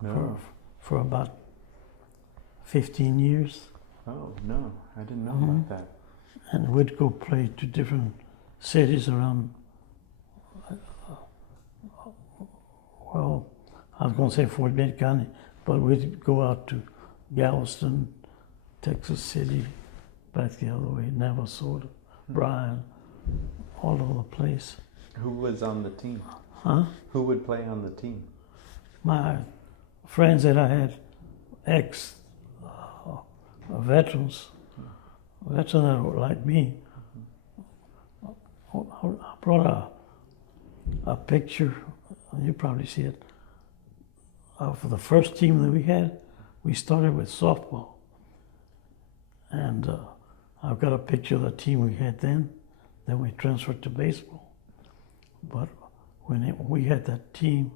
No. for about 15 years. Oh, no. I didn't know Mhm. about that. And we'd go play to different cities around, well, I was going to say Fort Bend County, but we'd go out to Galveston, Texas City, back the other way, Navasota, Bryan, all over the place. Who was on the team? Huh? Who would play on the team? My friends that I had, veterans that were like me. I brought a picture, you probably see it, of the first team that we had. We started with softball. And I've got a picture of the team we had then we transferred to baseball. But we had that team,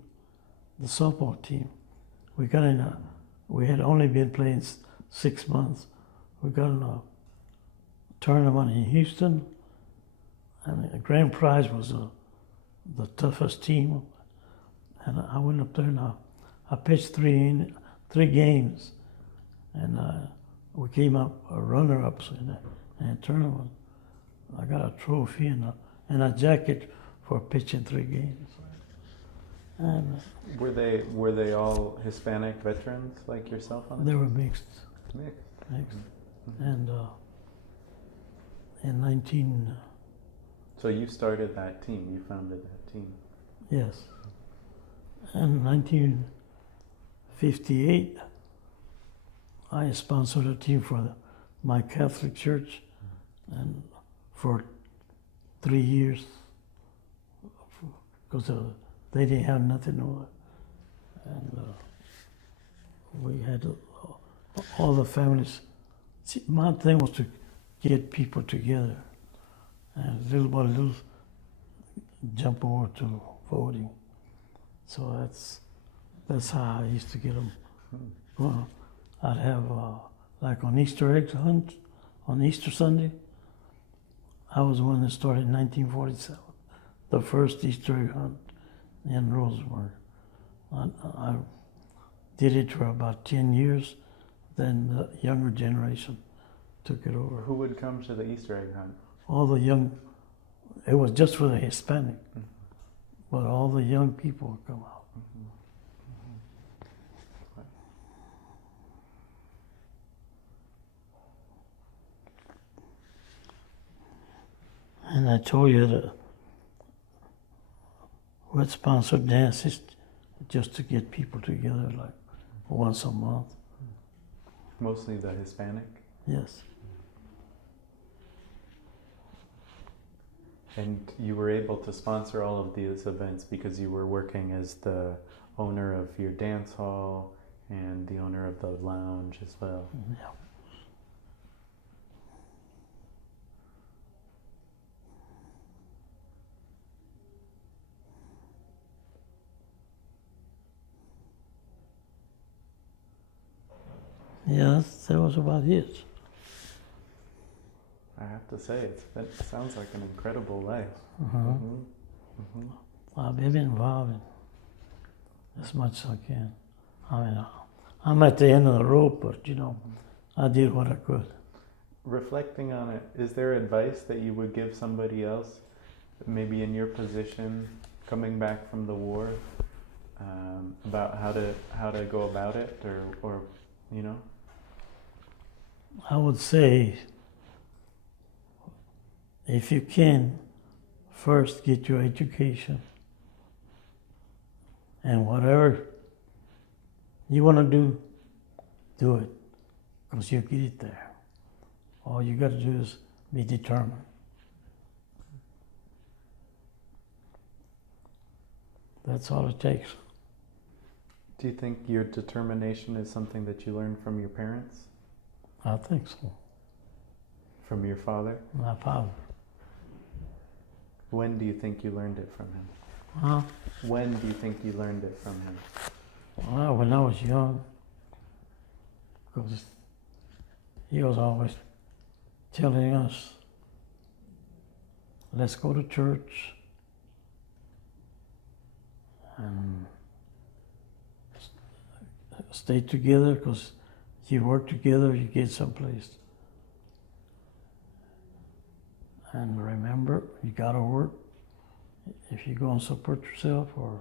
the softball team, we got in a, we had only been playing 6 months. We got in a tournament in Houston, and the grand prize was the toughest team. And I went up there and I pitched three games, and we came up runner-ups in that tournament. I got a trophy and a jacket for pitching 3 games. And Were they all Hispanic veterans like yourself on it? they were mixed. Mixed. And in 19, So you started that team. You founded that team. yes, in 1958, I sponsored a team for my Catholic church, and for 3 years, because they didn't have nothing over, and we had all the families. See, my thing was to get people together, and little by little jump over to voting. So that's how I used to get them. Well, I'd have like on Easter egg hunt on Easter Sunday. I was the one that started in 1947, the first Easter egg hunt in Rosenberg. I did it for about 10 years. Then the younger generation took it over. Who would come to the Easter egg hunt? All the young, it was just for the Hispanic, but all the young people would come out. And I told you that we'd sponsor dances just to get people together like once a month. Mostly the Hispanic? Yes. And you were able to sponsor all of these events because you were working as the owner of your dance hall and the owner of the lounge as well. Yeah. Yes, that was about it. I have to say, it sounds like an incredible life. I've been involved in as much as I can. I mean, I'm at the end of the rope, but you know, I did what I could. Reflecting on it, is there advice that you would give somebody else, maybe in your position, coming back from the war, about how to go about it, or you know? I would say, if you can, first get your education, and whatever you want to do it, because you'll get it there. All you got to do is be determined. That's all it takes. Do you think your determination is something that you learned from your parents? I think so. From your father? My father. When do you think you learned it from him? Huh? When do you think you learned it from him? Well, when I was young, because he was always telling us, let's go to church and stay together, because you work together, you get someplace. And remember, you gotta work. If you're gonna support yourself or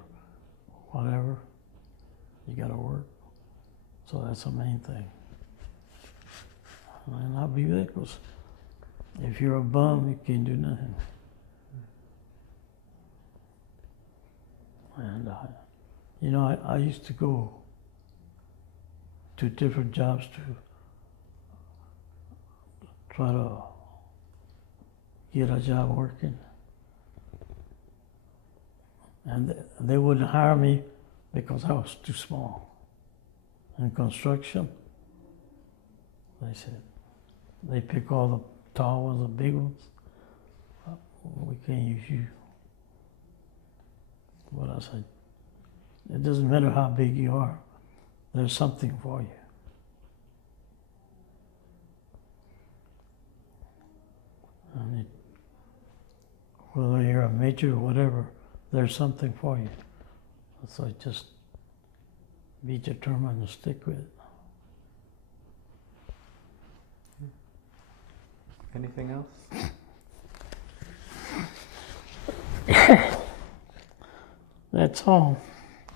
whatever, you gotta work. So that's the main thing. And I'll be there, because if you're a bum, you can't do nothing. And you know, I used to go to different jobs to try to get a job working. And they wouldn't hire me because I was too small. In construction, they said, they pick all the tall ones, the big ones. We can't use you. But I said, it doesn't matter how big you are, there's something for you. And whether you're a major or whatever, there's something for you. So just be determined to stick with it. Anything else? That's all.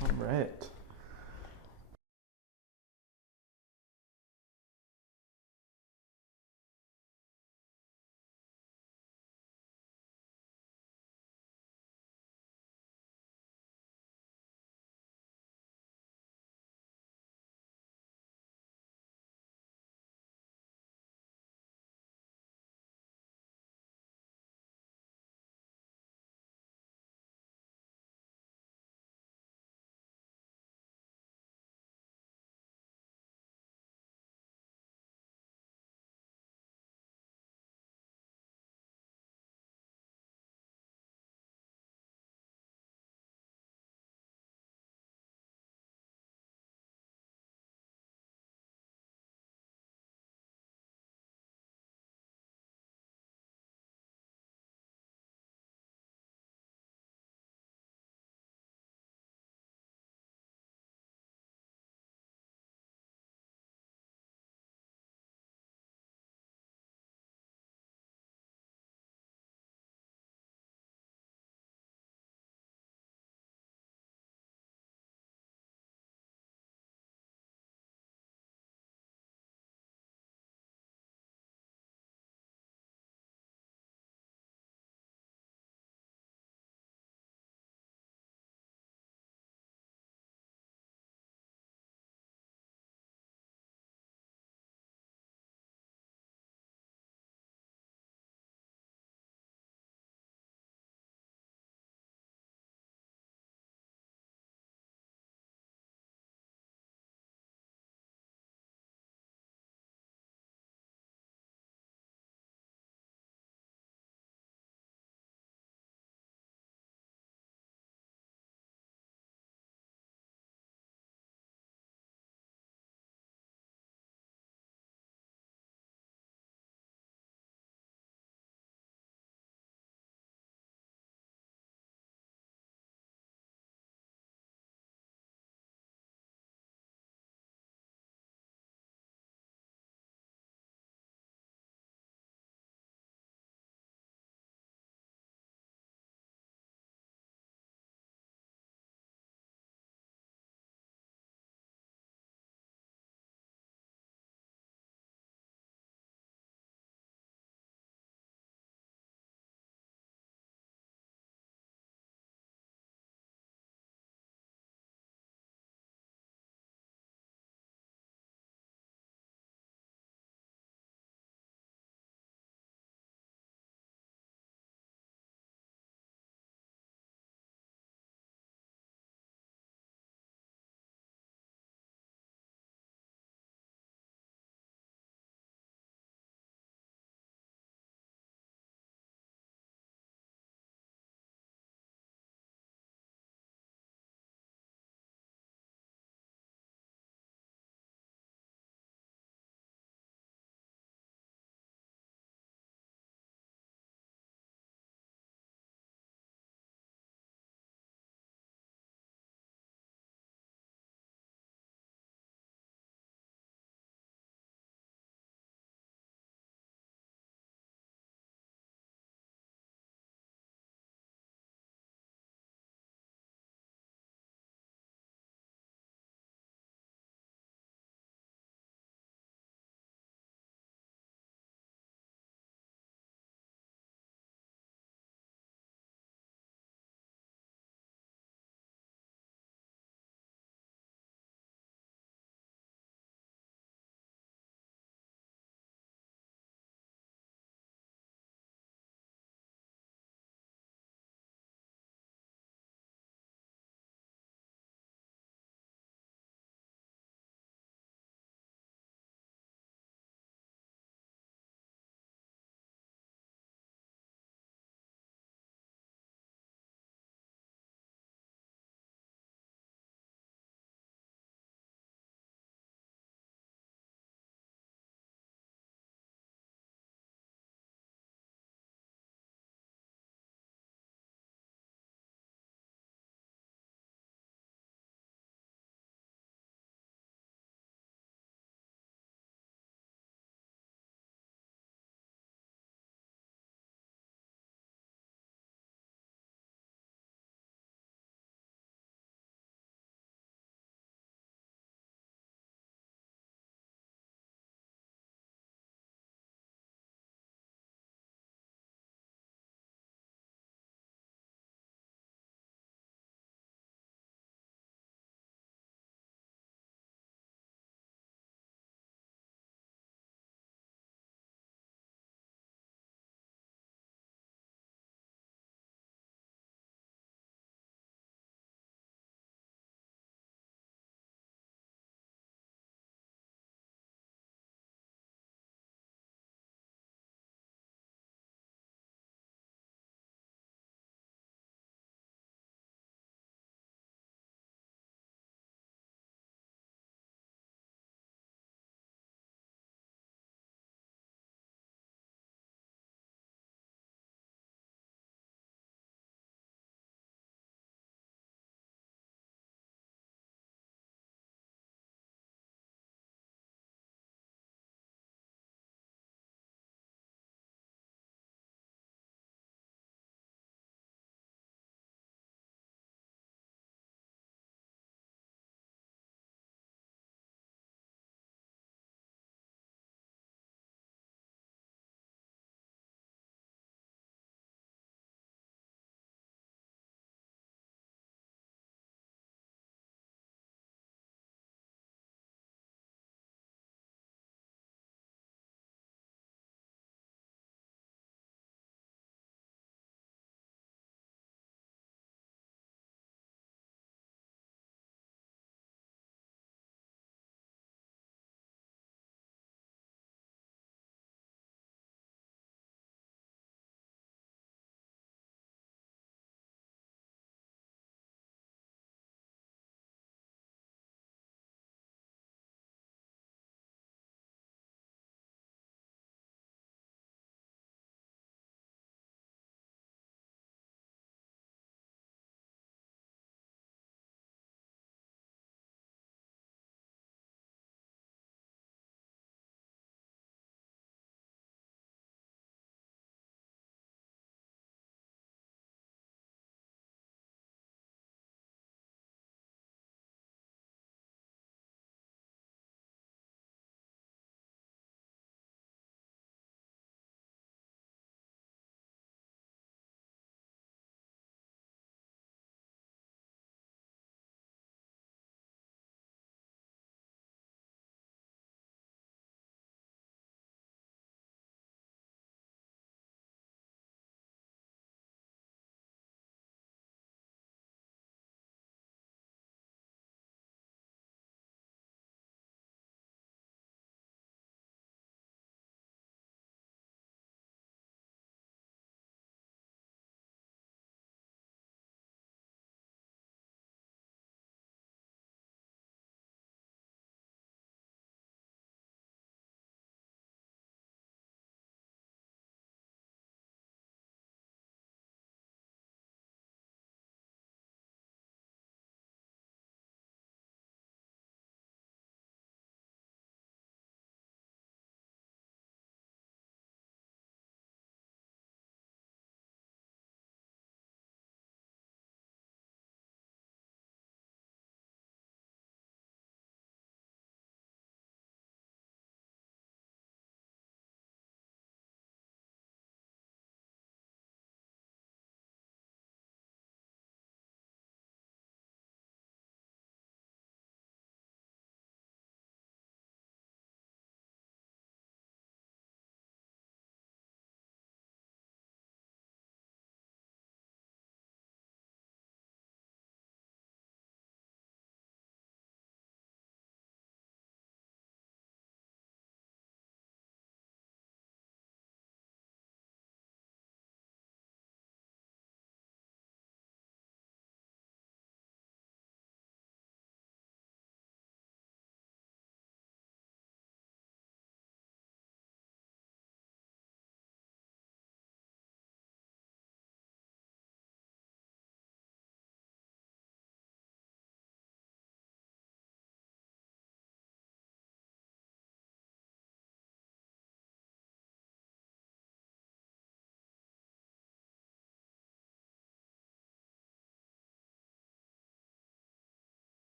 All right.